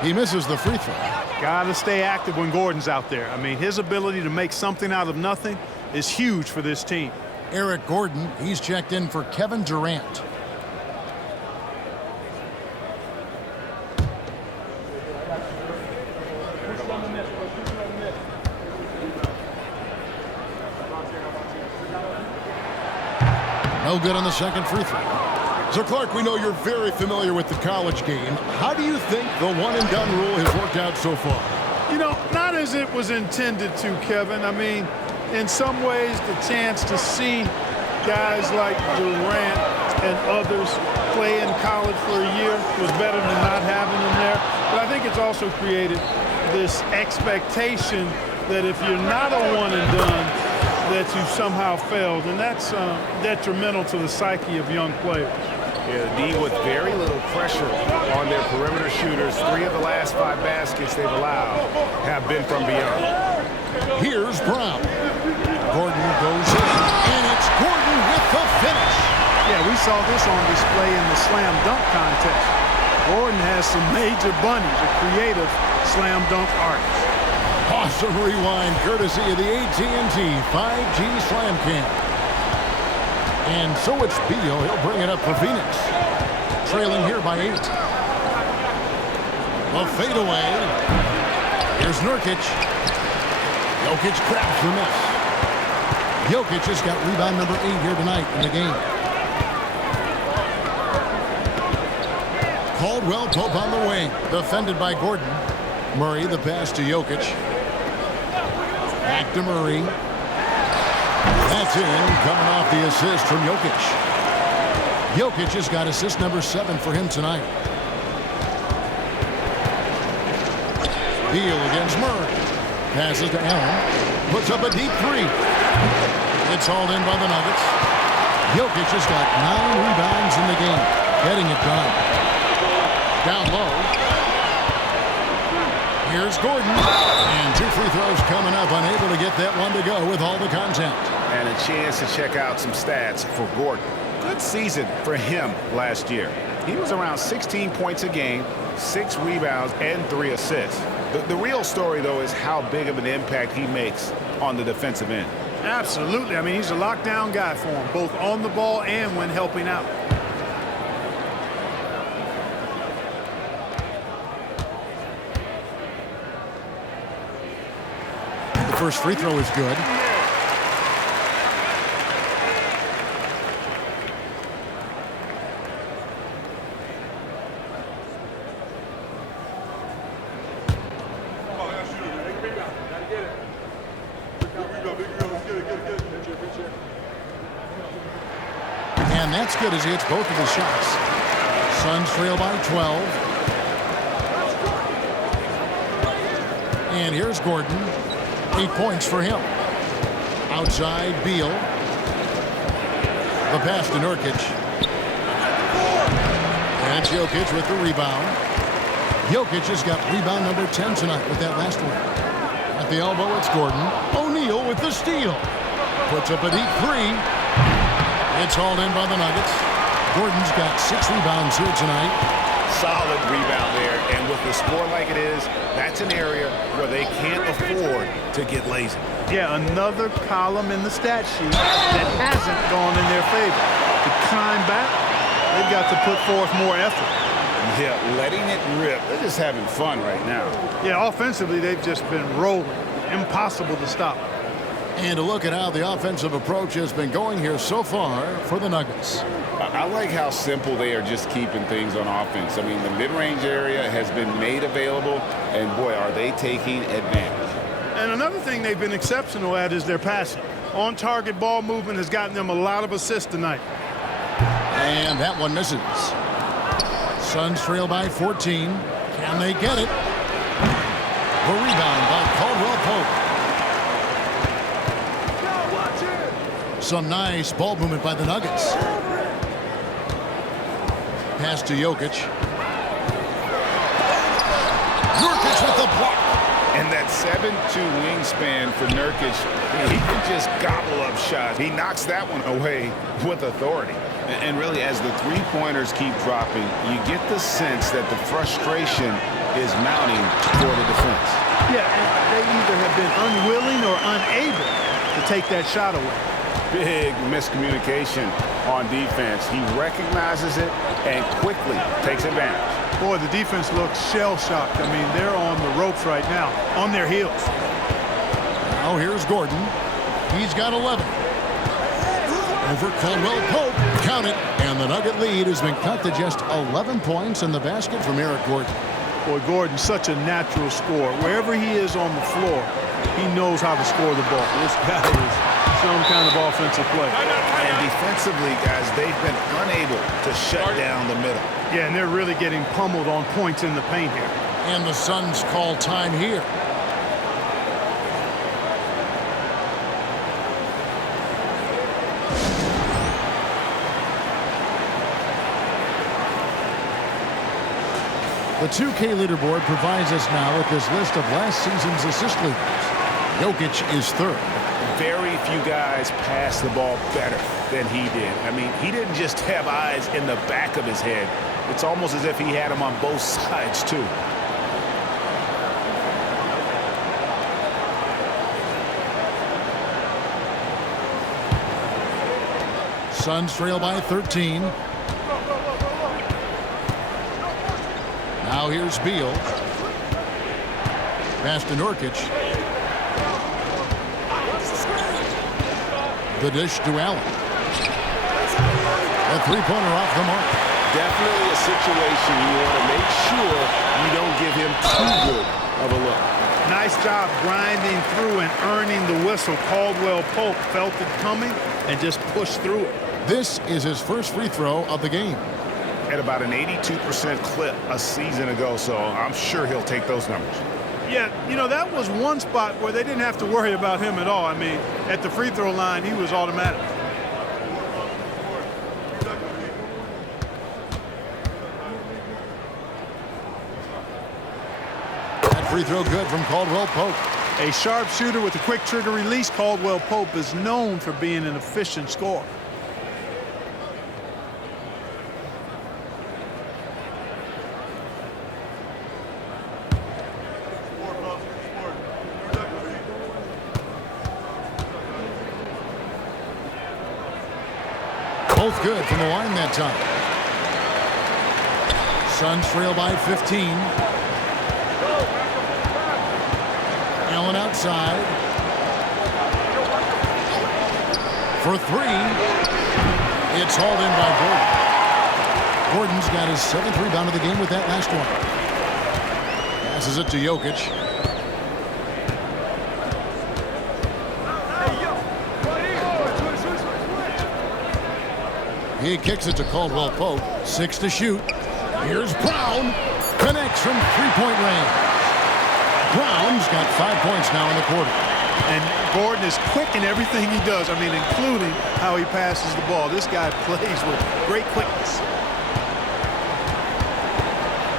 He misses the free throw. Got to stay active when Gordon's out there. I mean, his ability to make something out of nothing is huge for this team. Eric Gordon, he's checked in for Kevin Durant. No good on the second free throw. So, Clark, we know you're very familiar with the college game. How do you think the one-and-done rule has worked out so far? You know, not as it was intended to, Kevin. I mean, in some ways, the chance to see guys like Durant and others play in college for a year was better than not having them there. But I think it's also created this expectation that if you're not a one-and-done, that you somehow failed. And that's detrimental to the psyche of young players. Yeah, the D with very little pressure on their perimeter shooters. 3 of the last 5 baskets they've allowed have been from beyond. Here's Brown. Gordon goes in, and it's Gordon with the finish. Yeah, we saw this on display in the slam dunk contest. Gordon has some major bunnies, a creative slam dunk artist. Awesome rewind courtesy of the AT&T 5G Slam Cam. And so it's Beal. He'll bring it up for Phoenix. Trailing here by 8. A fadeaway. Here's Nurkic. Jokic grabs the miss. Jokic has got rebound number 8 here tonight in the game. Caldwell Pope on the wing. Defended by Gordon. Murray, the pass to Jokic. Back to Murray. That's in, coming off the assist from Jokic. Jokic has got assist number 7 for him tonight. Beal against Murray. Passes to Allen. Puts up a deep 3. It's hauled in by the Nuggets. Jokic has got 9 rebounds in the game. Getting it done. Down low. Here's Gordon. And 2 free throws coming up. Unable to get that one to go with all the contact. And a chance to check out some stats for Gordon. Good season for him last year. He was around 16 points a game, 6 rebounds, and 3 assists. The real story, though, is how big of an impact he makes on the defensive end. Absolutely. I mean, he's a lockdown guy for him, both on the ball and when helping out. The first free throw is good. that's good as he hits both of his shots. Suns trail by 12. And here's Gordon. 8 points for him. Outside, Beal. The pass to Nurkic. And Jokic with the rebound. Jokic has got rebound number 10 tonight with that last one. At the elbow, it's Gordon. O'Neal with the steal. Puts up a deep three. It's hauled in by the Nuggets. Gordon's got 6 rebounds here tonight. Solid rebound there, and with the score like it is, that's an area where they can't afford to get lazy. Yeah, another column in the stat sheet that hasn't gone in their favor. To climb back, they've got to put forth more effort. Yeah, letting it rip. They're just having fun right now. Yeah, offensively, they've just been rolling. Impossible to stop. And a look at how the offensive approach has been going here so far for the Nuggets. I like how simple they are just keeping things on offense. I mean, the mid-range area has been made available, and boy, are they taking advantage. And another thing they've been exceptional at is their passing. On-target ball movement has gotten them a lot of assists tonight. And that one misses. Suns trail by 14. Can they get it? The rebound by Caldwell Pope. Some nice ball movement by the Nuggets. Pass to Jokic. Nurkic with the block. And that 7'2" wingspan for Nurkic, he can just gobble up shots. He knocks that one away with authority. And really, as the three-pointers keep dropping, you get the sense that the frustration is mounting for the defense. Yeah, and they either have been unwilling or unable to take that shot away. Big miscommunication on defense. He recognizes it and quickly takes advantage. Boy, the defense looks shell-shocked. I mean, they're on the ropes right now, on their heels. Now here's Gordon. He's got 11. Over Caldwell Pope. Count it. And the Nugget lead has been cut to just 11 points in the basket from Eric Gordon. Boy, Gordon's such a natural scorer. Wherever he is on the floor, he knows how to score the ball. This guy is some kind of offensive play. And defensively, guys, they've been unable to shut down the middle. Yeah, and they're really getting pummeled on points in the paint here. And the Suns call time here. The 2K leaderboard provides us now with this list of last season's assist leaders. Jokic is third. Very few guys pass the ball better than he did. I mean, he didn't just have eyes in the back of his head. It's almost as if he had them on both sides, too. Suns trail by 13. Now here's Beal. Pass to Nurkic. The dish to Allen. A three-pointer off the mark. Definitely a situation you want to make sure you don't give him too good of a look. Nice job grinding through and earning the whistle. Caldwell Pope felt it coming and just pushed through it. This is his first free throw of the game. At about an 82% clip a season ago, so I'm sure he'll take those numbers. Yeah, you know, that was one spot where they didn't have to worry about him at all. I mean, at the free throw line, he was automatic. That free throw good from Caldwell Pope. A sharp shooter with a quick trigger release, Caldwell Pope is known for being an efficient scorer. Both good from the line that time. Suns trail by 15. Allen outside. For three. It's hauled in by Gordon. Gordon's got his 7th rebound of the game with that last one. Passes it to Jokic. He kicks it to Caldwell Pope. 6 to shoot. Here's Brown. Connects from three-point range. Brown's got 5 points now in the quarter. And Gordon is quick in everything he does. I mean, including how he passes the ball. This guy plays with great quickness.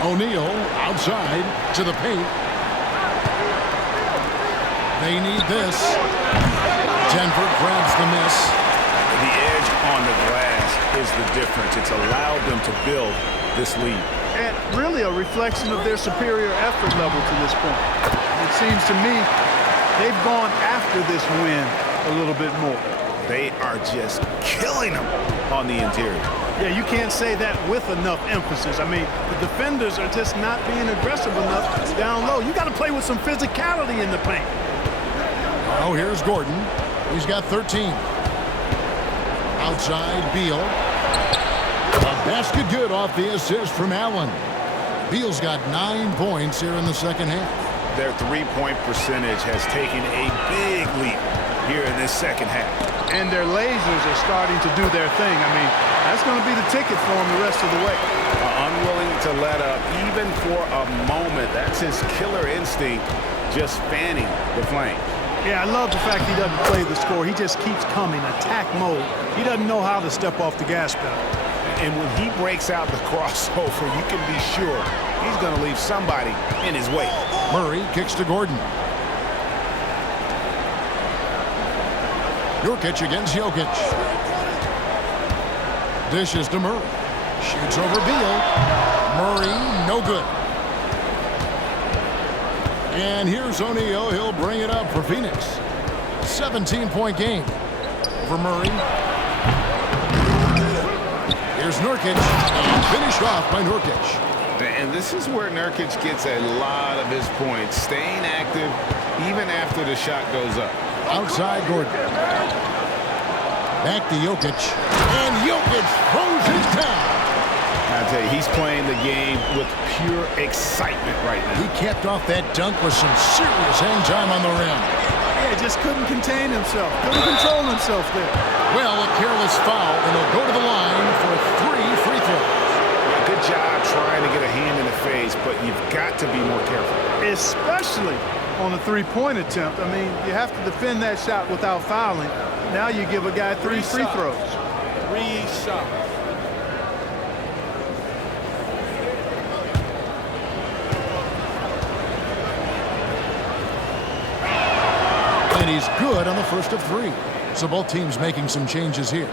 O'Neal outside to the paint. They need this. Denver grabs the miss. The edge on the glass is the difference. It's allowed them to build this lead. And really a reflection of their superior effort level to this point. It seems to me they've gone after this win a little bit more. They are just killing them on the interior. Yeah, you can't say that with enough emphasis. I mean, the defenders are just not being aggressive enough down low. You got to play with some physicality in the paint. Oh, here's Gordon. He's got 13. Outside, Beal. A basket good off the assist from Allen. Beal's got 9 points here in the second half. Their three-point percentage has taken a big leap here in this second half. And their lasers are starting to do their thing. I mean, that's going to be the ticket for them the rest of the way. Unwilling to let up even for a moment. That's his killer instinct, just fanning the flames. Yeah, I love the fact he doesn't play the score. He just keeps coming, attack mode. He doesn't know how to step off the gas pedal. And when he breaks out the crossover, you can be sure he's going to leave somebody in his way. Murray kicks to Gordon. Nurkic against Jokic. Dishes to Murray. Shoots over Beal. Murray, no good. And here's O'Neal. He'll bring it up for Phoenix. 17-point game for Murray. Here's Nurkic. And finished off by Nurkic. And this is where Nurkic gets a lot of his points, staying active even after the shot goes up. Outside Gordon. Back to Jokic. And Jokic throws it down. I tell you, he's playing the game with pure excitement right now. He capped off that dunk with some serious hang time on the rim. Yeah, just couldn't contain himself. Couldn't control himself there. Well, a careless foul, and he'll go to the line for 3 free throws. Good job trying to get a hand in the face, but you've got to be more careful. Especially on a three-point attempt. I mean, you have to defend that shot without fouling. Now you give a guy 3 free throws. 3 shots. And he's good on the first of 3. So both teams making some changes here.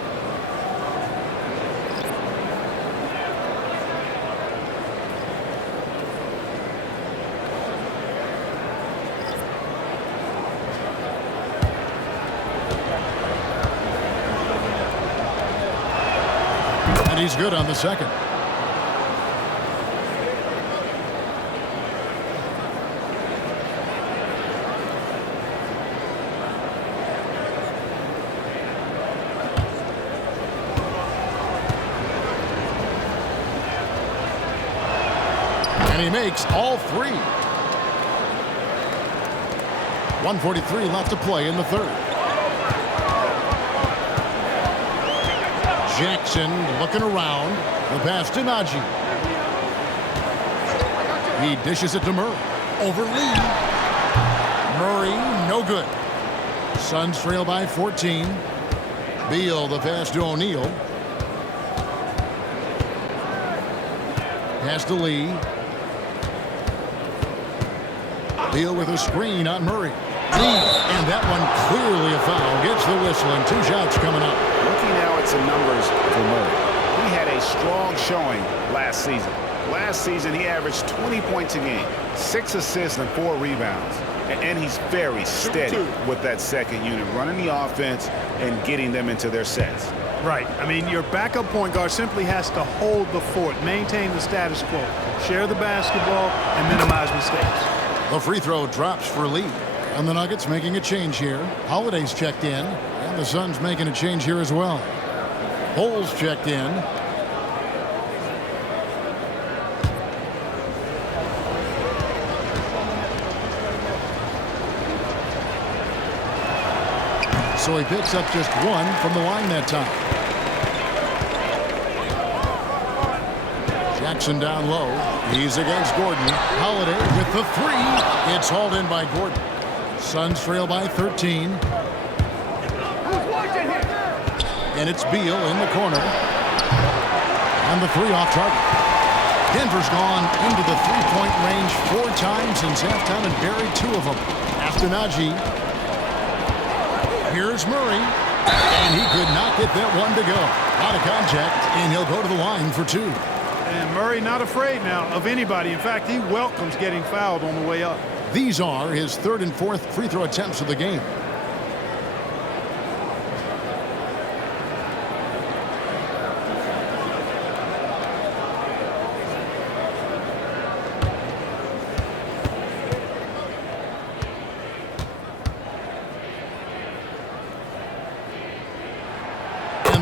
And he's good on the second. And he makes all 3. 1:43 left to play in the third. Jackson looking around. The pass to Najee. He dishes it to Murray. Over Lee. Murray, no good. Suns trail by 14. Beal, the pass to O'Neal. Pass to Lee. Beal with a screen on Murray. Lee, and that one clearly a foul. Gets the whistle, and 2 shots coming up. Looking now at some numbers for Murray. He had a strong showing last season. Last season, he averaged 20 points a game, 6 assists and 4 rebounds. And he's very steady with that second unit, running the offense and getting them into their sets. Right. I mean, your backup point guard simply has to hold the fort, maintain the status quo, share the basketball, and minimize mistakes. The free throw drops for Lee. And the Nuggets making a change here. Holiday's checked in. And the Suns making a change here as well. Holes checked in. So he picks up just 1 from the line that time. Jackson down low. He's against Gordon. Holiday with the three. It's hauled in by Gordon. Suns trail by 13. And it's Beal in the corner. And the three off target. Denver's gone into the three-point range 4 times since halftime and buried 2 of them. After Najee. Here's Murray. And he could not get that one to go. Out of contact, and he'll go to the line for 2. And Murray not afraid now of anybody. In fact, he welcomes getting fouled on the way up. These are his 3rd and 4th free throw attempts of the game.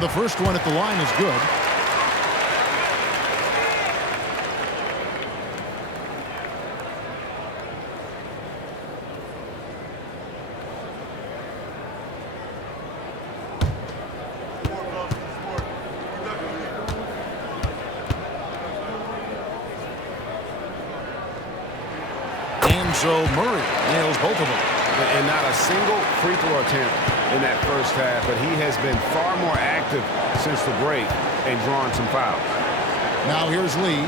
The first one at the line is good. And so Murray nails both of them. And not a single free throw attempt in that first half, but he has been far more active since the break and drawn some fouls. Now here's Lee.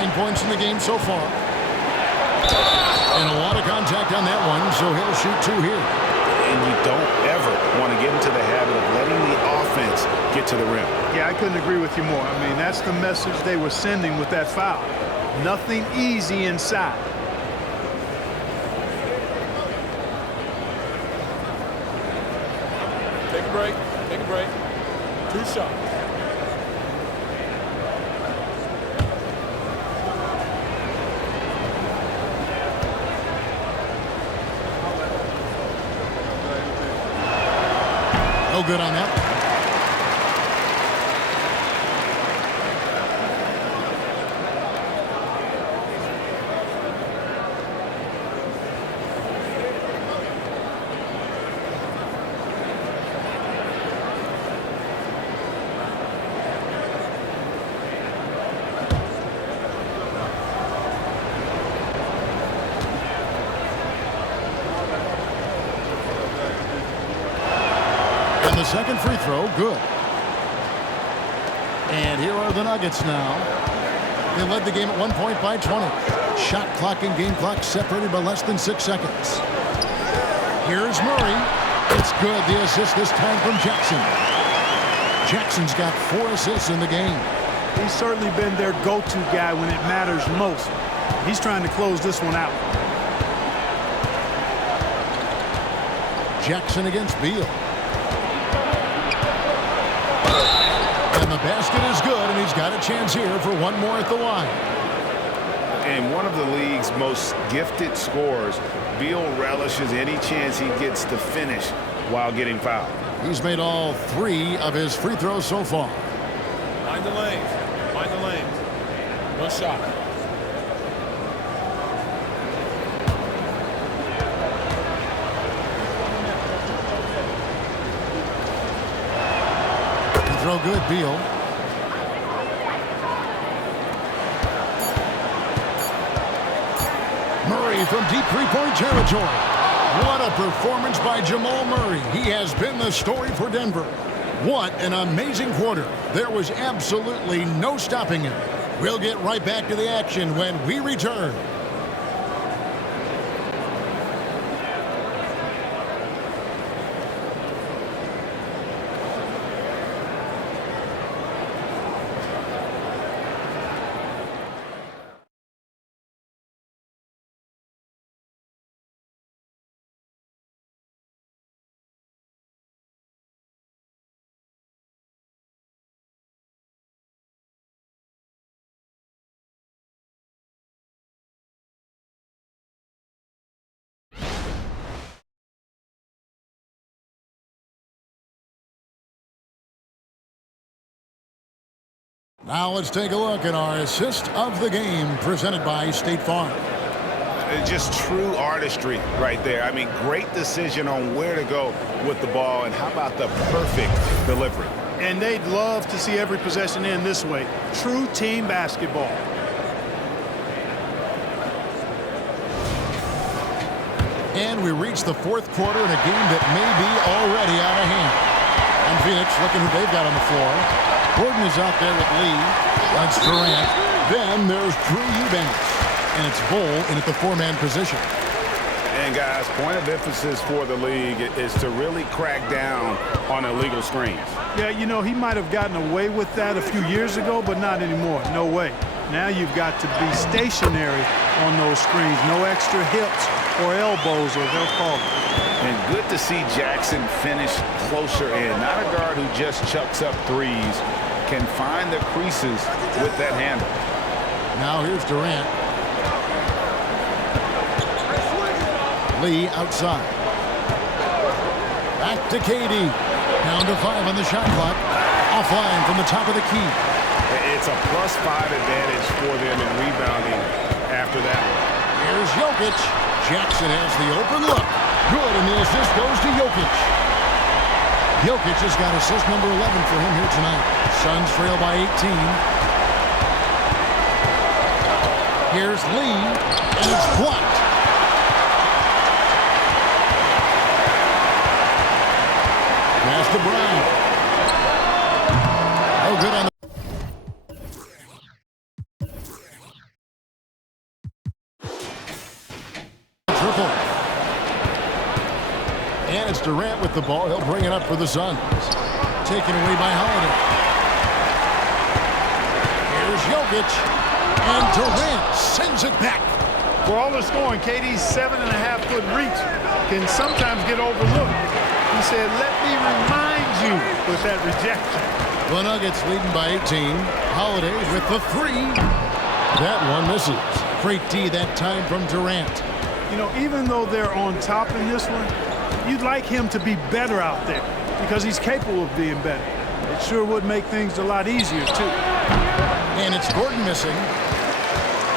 9 points in the game so far. And a lot of contact on that one, so he'll shoot 2 here. And you don't ever want to get into the habit of letting the offense get to the rim. Yeah, I couldn't agree with you more. I mean, that's the message they were sending with that foul. Nothing easy inside. Take a break. Take a break. 2 shots. No good on that. The second free throw, good. And here are the Nuggets now. They led the game at 1 point by 20. Shot clock and game clock separated by less than 6 seconds. Here's Murray. It's good. The assist this time from Jackson. Jackson's got 4 assists in the game. He's certainly been their go-to guy when it matters most. He's trying to close this one out. Jackson against Beal. And the basket is good, and he's got a chance here for one more at the line. And one of the league's most gifted scorers, Beal relishes any chance he gets to finish while getting fouled. He's made all 3 of his free throws so far. Mind the lanes. Mind the lanes. 1 shot. Throw good, Beal. Murray from deep three-point territory. What a performance by Jamal Murray. He has been the story for Denver. What an amazing quarter. There was absolutely no stopping him. We'll get right back to the action when we return. Now let's take a look at our assist of the game presented by State Farm. Just true artistry right there. I mean, great decision on where to go with the ball, and how about the perfect delivery? And they'd love to see every possession end this way. True team basketball. And we reach the fourth quarter in a game that may be already out of hand. And Phoenix looking who they've got on the floor. Gordon is out there with Lee. That's Durant. Then there's Drew Eubanks. And it's Bull in at the four-man position. And guys, point of emphasis for the league is to really crack down on illegal screens. Yeah, you know, he might have gotten away with that a few years ago, but not anymore. No way. Now you've got to be stationary on those screens. No extra hips or elbows, or they'll call it. And good to see Jackson finish closer in. Not a guard who just chucks up threes. Can find the creases with that handle. Now here's Durant. Lee outside. Back to KD. Down to 5 on the shot clock. Offline from the top of the key. It's a +5 advantage for them in rebounding after that one. Here's Jokic. Jackson has the open look. Good, and the assist goes to Jokic. Jokic has got assist number 11 for him here tonight. Suns trail by 18. Here's Lee, and it's blocked. Pass to Brown. Oh, good on the triple. And it's Durant with the ball. He'll bring it up for the Suns. Taken away by Holiday. Here's Jokic. And Durant sends it back. For all the scoring, KD's 7.5-foot reach can sometimes get overlooked. He said, let me remind you with that rejection. The Nuggets leading by 18. Holiday with the three. That one misses. Great D that time from Durant. You know, even though they're on top in this one, you'd like him to be better out there because he's capable of being better. It sure would make things a lot easier, too. And it's Gordon missing.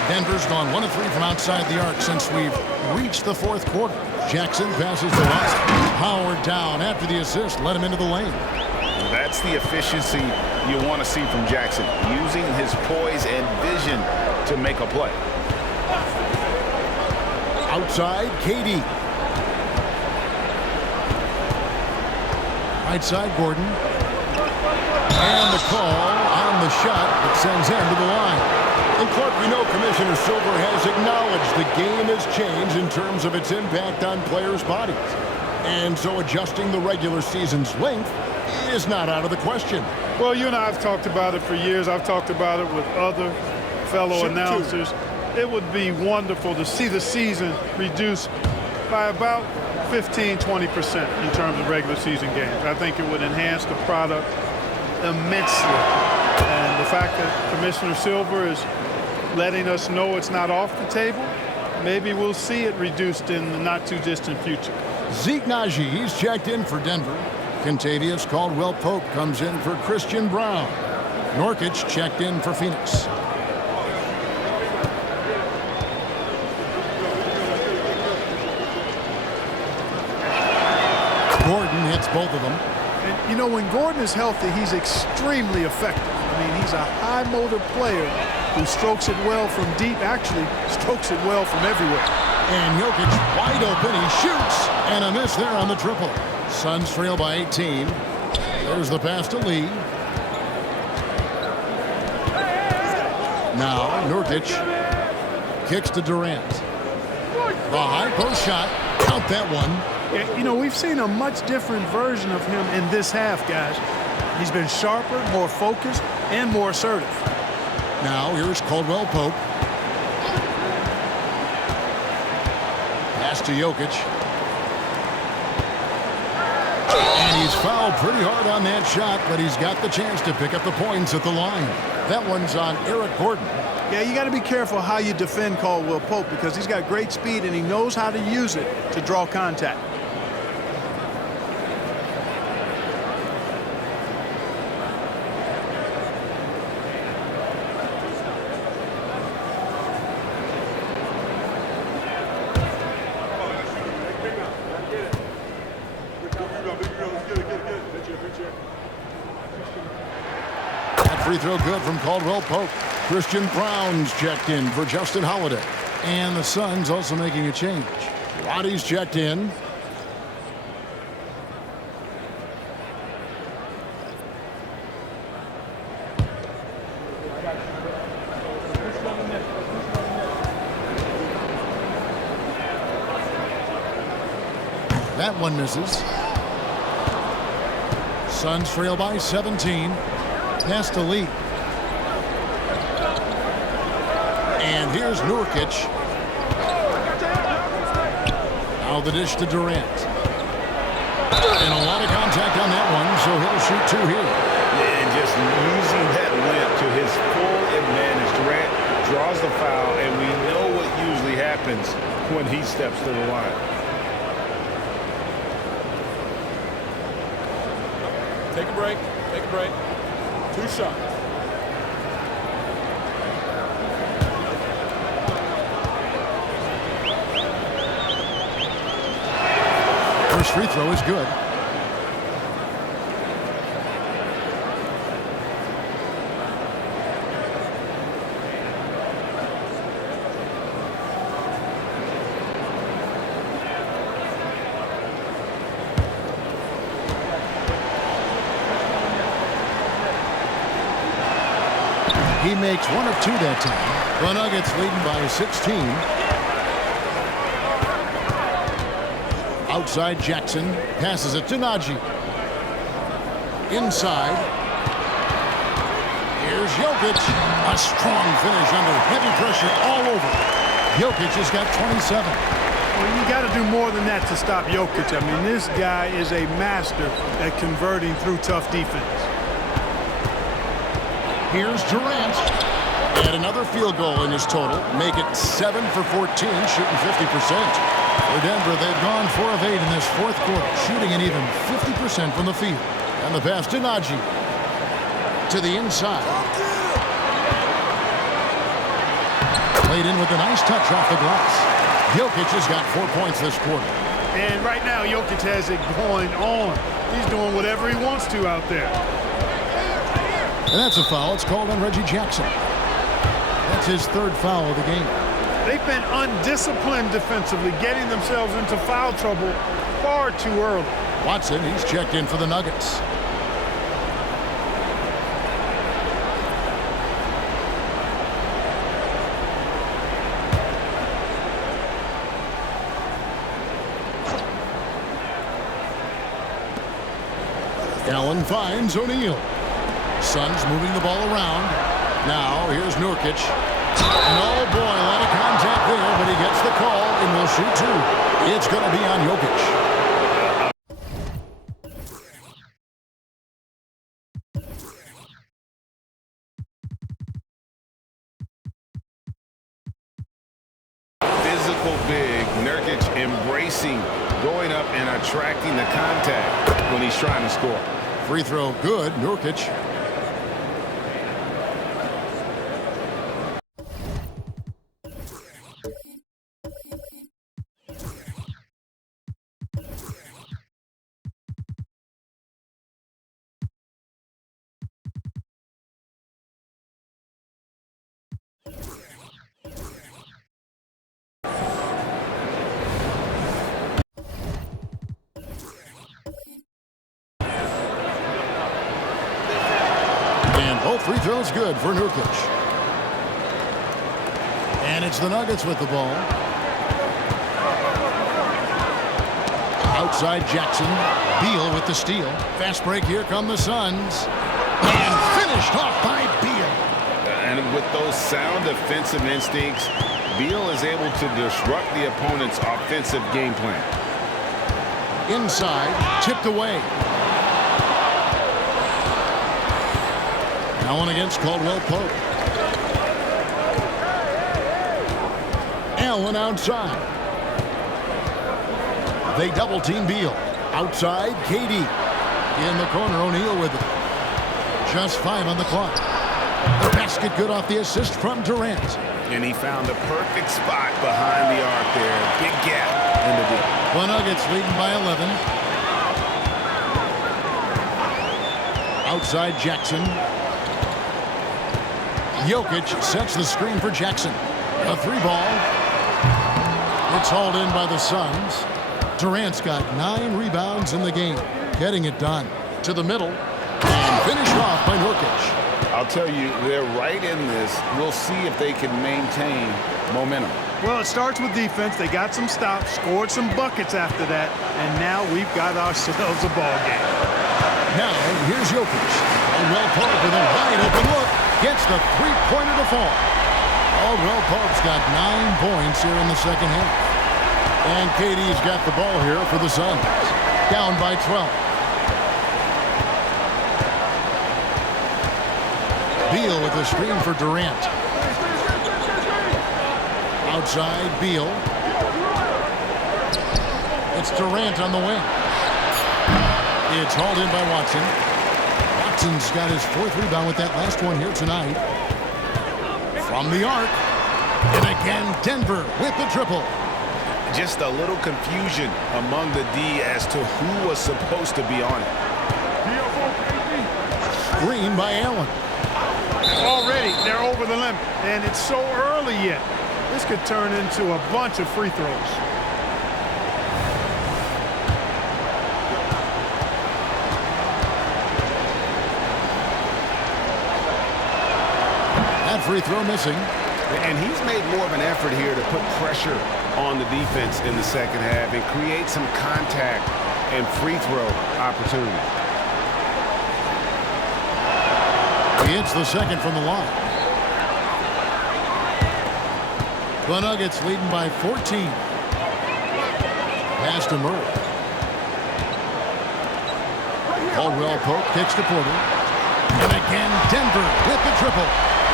Denver's gone 1 of 3 from outside the arc since we've reached the fourth quarter. Jackson passes to Watson. Howard down after the assist. Let him into the lane. That's the efficiency you want to see from Jackson, using his poise and vision to make a play. Outside, KD. Right side, Gordon. And the call on the shot that sends him to the line. And Clark, we know Commissioner Silver has acknowledged the game has changed in terms of its impact on players' bodies. And so adjusting the regular season's length is not out of the question. Well, you and I have talked about it for years. I've talked about it with other fellow announcers. It would be wonderful to see the season reduced by about 15-20% in terms of regular season games. I think it would enhance the product immensely. And the fact that Commissioner Silver is letting us know it's not off the table, maybe we'll see it reduced in the not-too-distant future. Zeke Naji, he's checked in for Denver. Contavious Caldwell-Pope comes in for Christian Brown. Nurkic checked in for Phoenix. Gordon hits both of them. And, you know, when Gordon is healthy, he's extremely effective. I mean, he's a high-motor player who strokes it well from deep, actually strokes it well from everywhere. And Jokic wide open, he shoots, and a miss there on the triple. Suns trail by 18. There's the pass to Lee. Now Nurkic kicks to Durant. The high post shot, count that one. Yeah, you know, we've seen a much different version of him in this half, guys. He's been sharper, more focused, and more assertive. Now here's Caldwell-Pope. Pass to Jokic. And he's fouled pretty hard on that shot, but he's got the chance to pick up the points at the line. That one's on Eric Gordon. Yeah, you got to be careful how you defend Caldwell-Pope because he's got great speed and he knows how to use it to draw contact. That free throw good from Caldwell Pope. Christian Brown's checked in for Justin Holiday. And the Suns also making a change. Roddy's checked in. That one misses. Suns trail by 17. Pass to Lee. And here's Nurkic. Now the dish to Durant. And a lot of contact on that one, so he'll shoot two here. And just using that length to his full advantage. Durant draws the foul, and we know what usually happens when he steps to the line. Take a break. Take a break. 2 shots. First free throw is good. He makes 1 of 2 that time. The Nuggets leading by 16. Outside Jackson. Passes it to Najee. Inside. Here's Jokic. A strong finish under heavy pressure all over. Jokic has got 27. Well, you got to do more than that to stop Jokic. I mean, this guy is a master at converting through tough defense. Here's Durant. And another field goal in his total. Make it 7 for 14, shooting 50%. For Denver, they've gone 4 of 8 in this fourth quarter, shooting an even 50% from the field. And the pass to Najee. To the inside. Played in with a nice touch off the glass. Jokic has got 4 points this quarter. And right now, Jokic has it going on. He's doing whatever he wants to out there. And that's a foul. It's called on Reggie Jackson. That's his 3rd foul of the game. They've been undisciplined defensively, getting themselves into foul trouble far too early. Watson, he's checked in for the Nuggets. Allen finds O'Neal. Suns moving the ball around. Now, here's Nurkic. And oh boy, a lot of contact there, but he gets the call and will shoot 2. It's going to be on Jokic. Physical big, Nurkic embracing, going up and attracting the contact when he's trying to score. Free throw good, Nurkic. Both free throws good for Nurkic. And it's the Nuggets with the ball. Outside Jackson. Beal with the steal. Fast break. Here come the Suns. And finished off by Beal. And with those sound defensive instincts, Beal is able to disrupt the opponent's offensive game plan. Inside. Tipped away. Allen against Caldwell Pope. Allen outside. They double team Beal. Outside, KD. In the corner, O'Neal with it. Just 5 on the clock. The basket good off the assist from Durant. And he found the perfect spot behind the arc there. Big gap in the deep. The Nuggets leading by 11. Outside Jackson. Jokic sets the screen for Jackson. A 3-ball. It's hauled in by the Suns. Durant's got 9 rebounds in the game. Getting it done. To the middle. And finished off by Nurkic. I'll tell you, they're right in this. We'll see if they can maintain momentum. Well, it starts with defense. They got some stops, scored some buckets after that, and now we've got ourselves a ball game. Now, here's Jokic. Caldwell Pope with a wide open look. Gets the three-pointer to fall. Caldwell Pope's got 9 points here in the second half. And KD's got the ball here for the Suns. Down by 12. Beal with the screen for Durant. Outside, Beal. It's Durant on the wing. It's hauled in by Watson. Watson's got his 4th rebound with that last one here tonight. From the arc. And again, Denver with the triple. Just a little confusion among the D as to who was supposed to be on it. Green by Allen. Already, they're over the limit, and it's so early yet. This could turn into a bunch of free throws. That free throw missing. And he's made more of an effort here to put pressure on the defense in the second half and create some contact and free throw opportunity. He hits the second from the line. The Nuggets leading by 14. Pass to Murray. Caldwell Pope kicks to Porter. And again, Denver with the triple.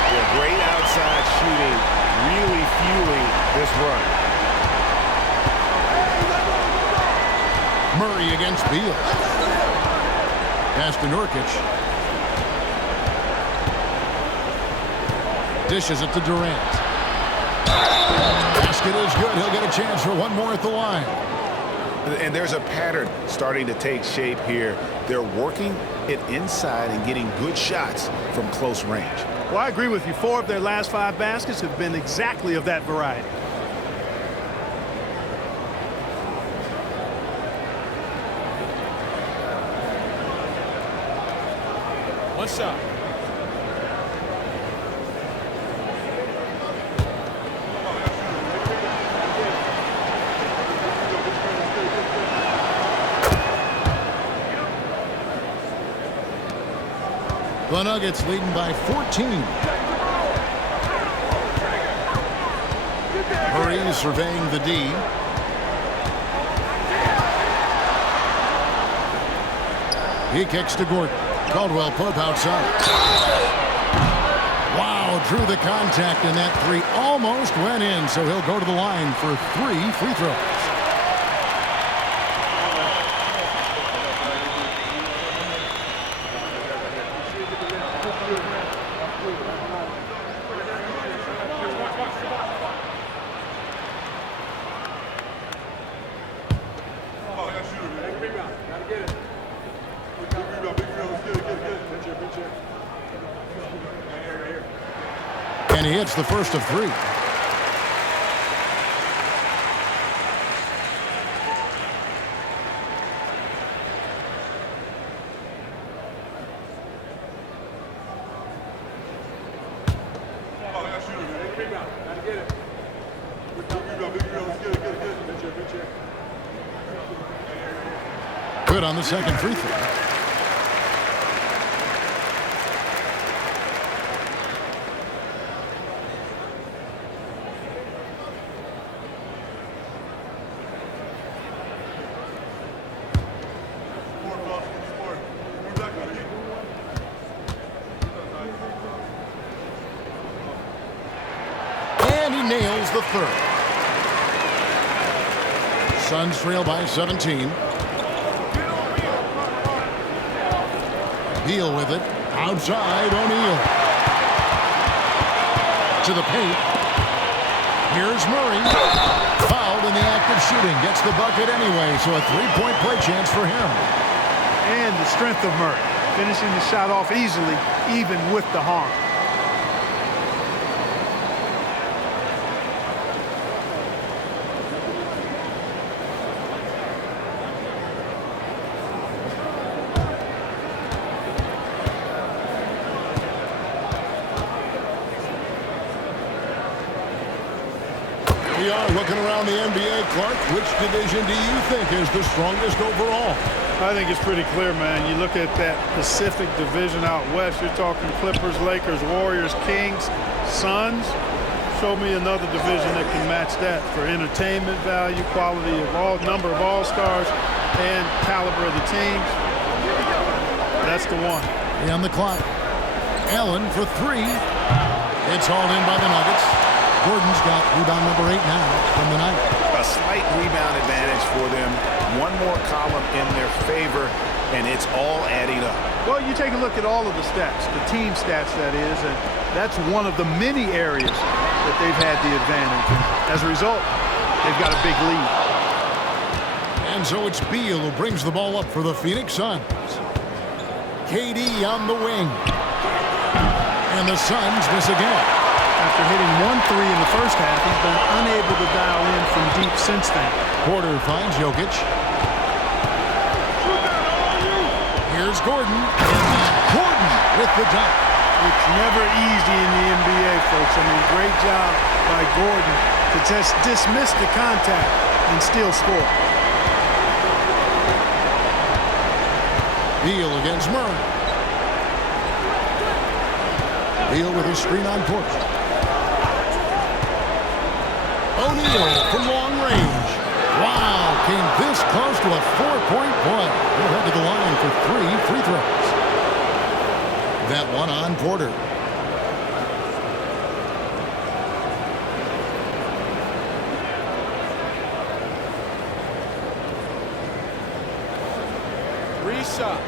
Yeah, great outside shooting, really fueling this run. Murray against Beal. Pass to Nurkic. Dishes it to Durant. Basket is good. He'll get a chance for one more at the line. And there's a pattern starting to take shape here. They're working it inside and getting good shots from close range. Well, I agree with you. 4 of their last 5 baskets have been exactly of that variety. One shot. The Nuggets leading by 14. Murray surveying the D. He kicks to Gordon. Caldwell Pope outside. Wow, drew the contact, and that 3 almost went in, so he'll go to the line for 3 free throws. And he hits the first of 3. Good on the second free throw. And he nails the third. Suns trail by 17. Beal with it. Outside, O'Neal. To the paint. Here's Murray. Fouled in the act of shooting. Gets the bucket anyway, so a 3-point play chance for him. And the strength of Murray. finishing the shot off easily, even with the harm. We are looking around the NBA, Clark. Which division do you think is the strongest overall? I think it's pretty clear, man. You look at that Pacific Division out west, you're talking Clippers, Lakers, Warriors, Kings, Suns. Show me another division that can match that for entertainment value, quality of number of all-stars, and caliber of the teams. That's the one. On the clock. Allen for three. It's hauled in by the Nuggets. Gordon's got rebound number 8 now from the night. A slight rebound advantage for them. One more column in their favor, and it's all adding up. Well, you take a look at all of the stats, the team stats, that is, and that's one of the many areas that they've had the advantage. And as a result, they've got a big lead. And so it's Beal who brings the ball up for the Phoenix Suns. KD on the wing. And the Suns miss again. After hitting 1-3 in the first half, he's been unable to dial in from deep since then. Porter finds Jokic. Here's Gordon. Gordon with the dunk. It's never easy in the NBA, folks. I mean, great job by Gordon to just dismiss the contact and still score. Beal against Murray. Beal with a screen on Porter. O'Neal from long range. Wow, came this close to a 4-point play. He'll head to the line for 3 free throws. That one on Porter. Three shots.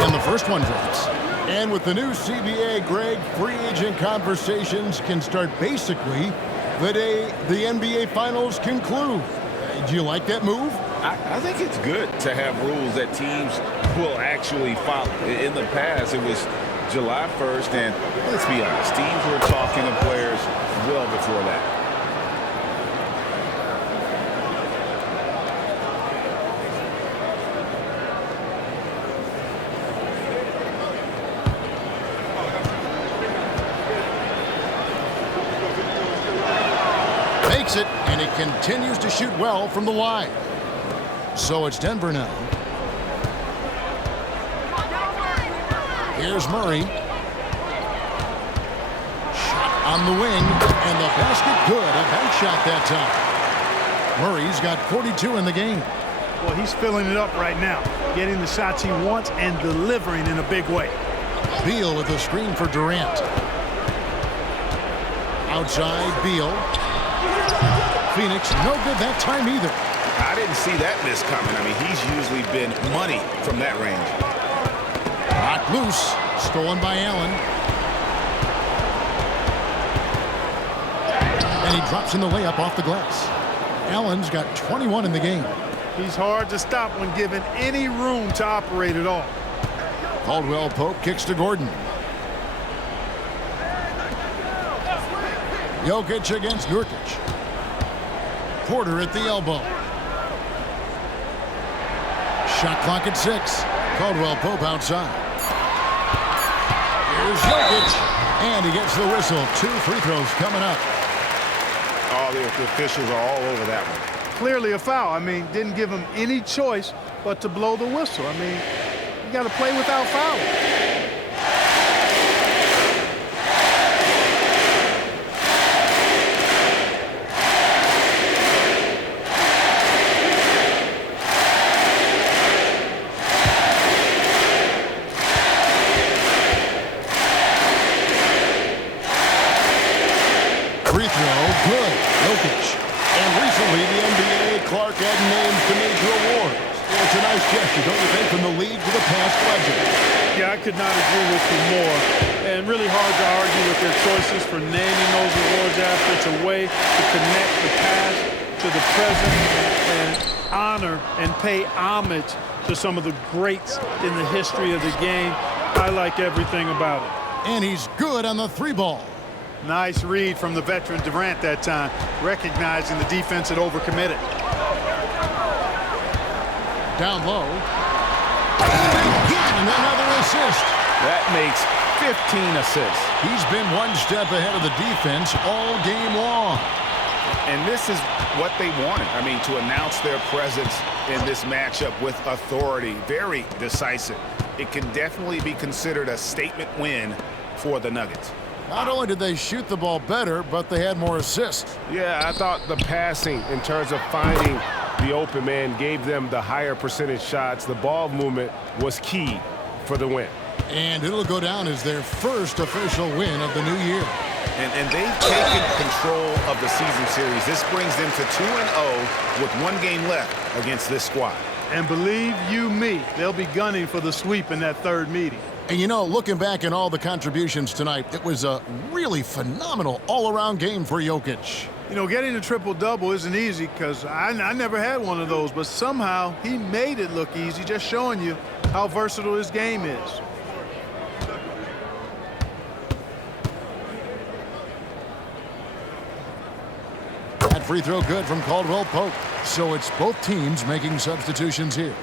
And the first one drops. And with the new CBA, Greg, free agent conversations can start basically the day the NBA Finals conclude. Do you like that move? I think it's good to have rules that teams will actually follow. In the past, it was July 1st, and let's be honest, teams were talking to players well before that. Makes it, and he continues to shoot well from the line. So it's Denver now. Here's Murray. Shot on the wing, and the basket good. A bank shot that time. Murray's got 42 in the game. Well, he's filling it up right now, getting the shots he wants and delivering in a big way. Beal with the screen for Durant. Outside, Beal. Phoenix, no good that time either. I didn't see that miss coming. I mean, he's usually been money from that range. Knocked loose. Stolen by Allen. And he drops in the layup off the glass. Allen's got 21 in the game. He's hard to stop when given any room to operate at all. Caldwell Pope kicks to Gordon. Jokic against Nurkic. Porter at the elbow. Shot clock at 6. Caldwell Pope outside. Here's Jokic. And he gets the whistle. 2 free throws coming up. Oh, the officials are all over that one. Clearly a foul. I mean, didn't give him any choice but to blow the whistle. I mean, you got to play without fouling. Free throw, good. Jokic. And recently, the NBA, Clark, had names to major awards. It's a nice gesture, don't you think, from the league to the past legend? Yeah, I could not agree with you more. And really hard to argue with their choices for naming those awards after. It's a way to connect the past to the present and honor and pay homage to some of the greats in the history of the game. I like everything about it. And he's good on the 3-ball. Nice read from the veteran Durant that time, recognizing the defense had overcommitted. Down low. And again, another assist. That makes 15 assists. He's been one step ahead of the defense all game long. And this is what they wanted. I mean, to announce their presence in this matchup with authority. Very decisive. It can definitely be considered a statement win for the Nuggets. Not only did they shoot the ball better, but they had more assists. Yeah, I thought the passing in terms of finding the open man gave them the higher percentage shots. The ball movement was key for the win. And it'll go down as their first official win of the new year. And they've taken control of the season series. This brings them to 2-0 with 1 game left against this squad. And believe you me, they'll be gunning for the sweep in that third meeting. And you know, looking back at all the contributions tonight, it was a really phenomenal all-around game for Jokic. You know, getting a triple-double isn't easy because I never had one of those, but somehow he made it look easy, just showing you how versatile his game is. That free throw good from Caldwell Pope. So it's both teams making substitutions here.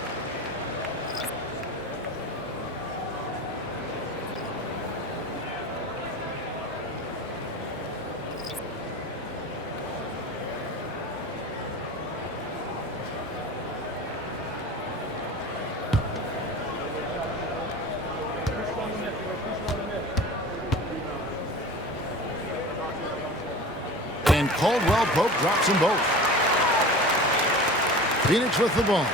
And Caldwell Pope drops them both. Phoenix with the ball.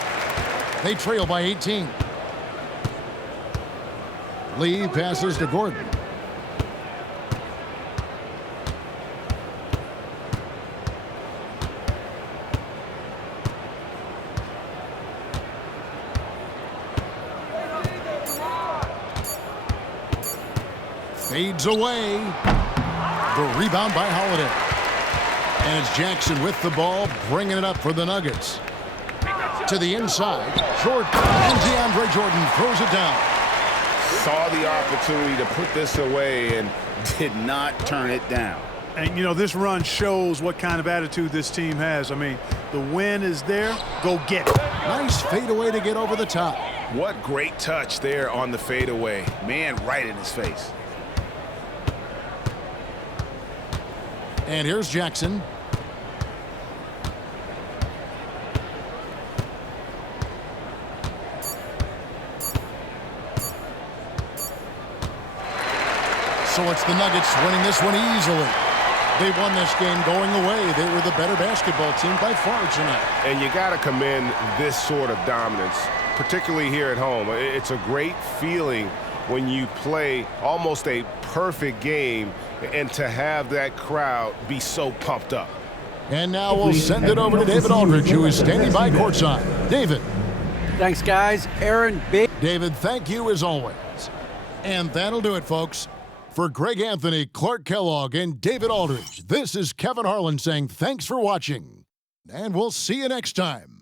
They trail by 18. Lee passes to Gordon. Fades away. The rebound by Holiday. And it's Jackson with the ball, bringing it up for the Nuggets. To the inside, Jordan, and DeAndre Jordan throws it down. Saw the opportunity to put this away and did not turn it down. And, you know, this run shows what kind of attitude this team has. I mean, the win is there. Go get it. Nice fadeaway to get over the top. What great touch there on the fadeaway. Man, right in his face. And here's Jackson. So it's the Nuggets winning this one easily. They won this game going away. They were the better basketball team by far tonight. And you got to commend this sort of dominance, particularly here at home. It's a great feeling when you play almost a perfect game and to have that crowd be so pumped up. And now we'll send it over to David Aldridge, who is standing by courtside. David. Thanks, guys. Aaron, big. David, thank you as always. And that'll do it, folks. For Greg Anthony, Clark Kellogg, and David Aldridge, this is Kevin Harlan saying thanks for watching. And we'll see you next time.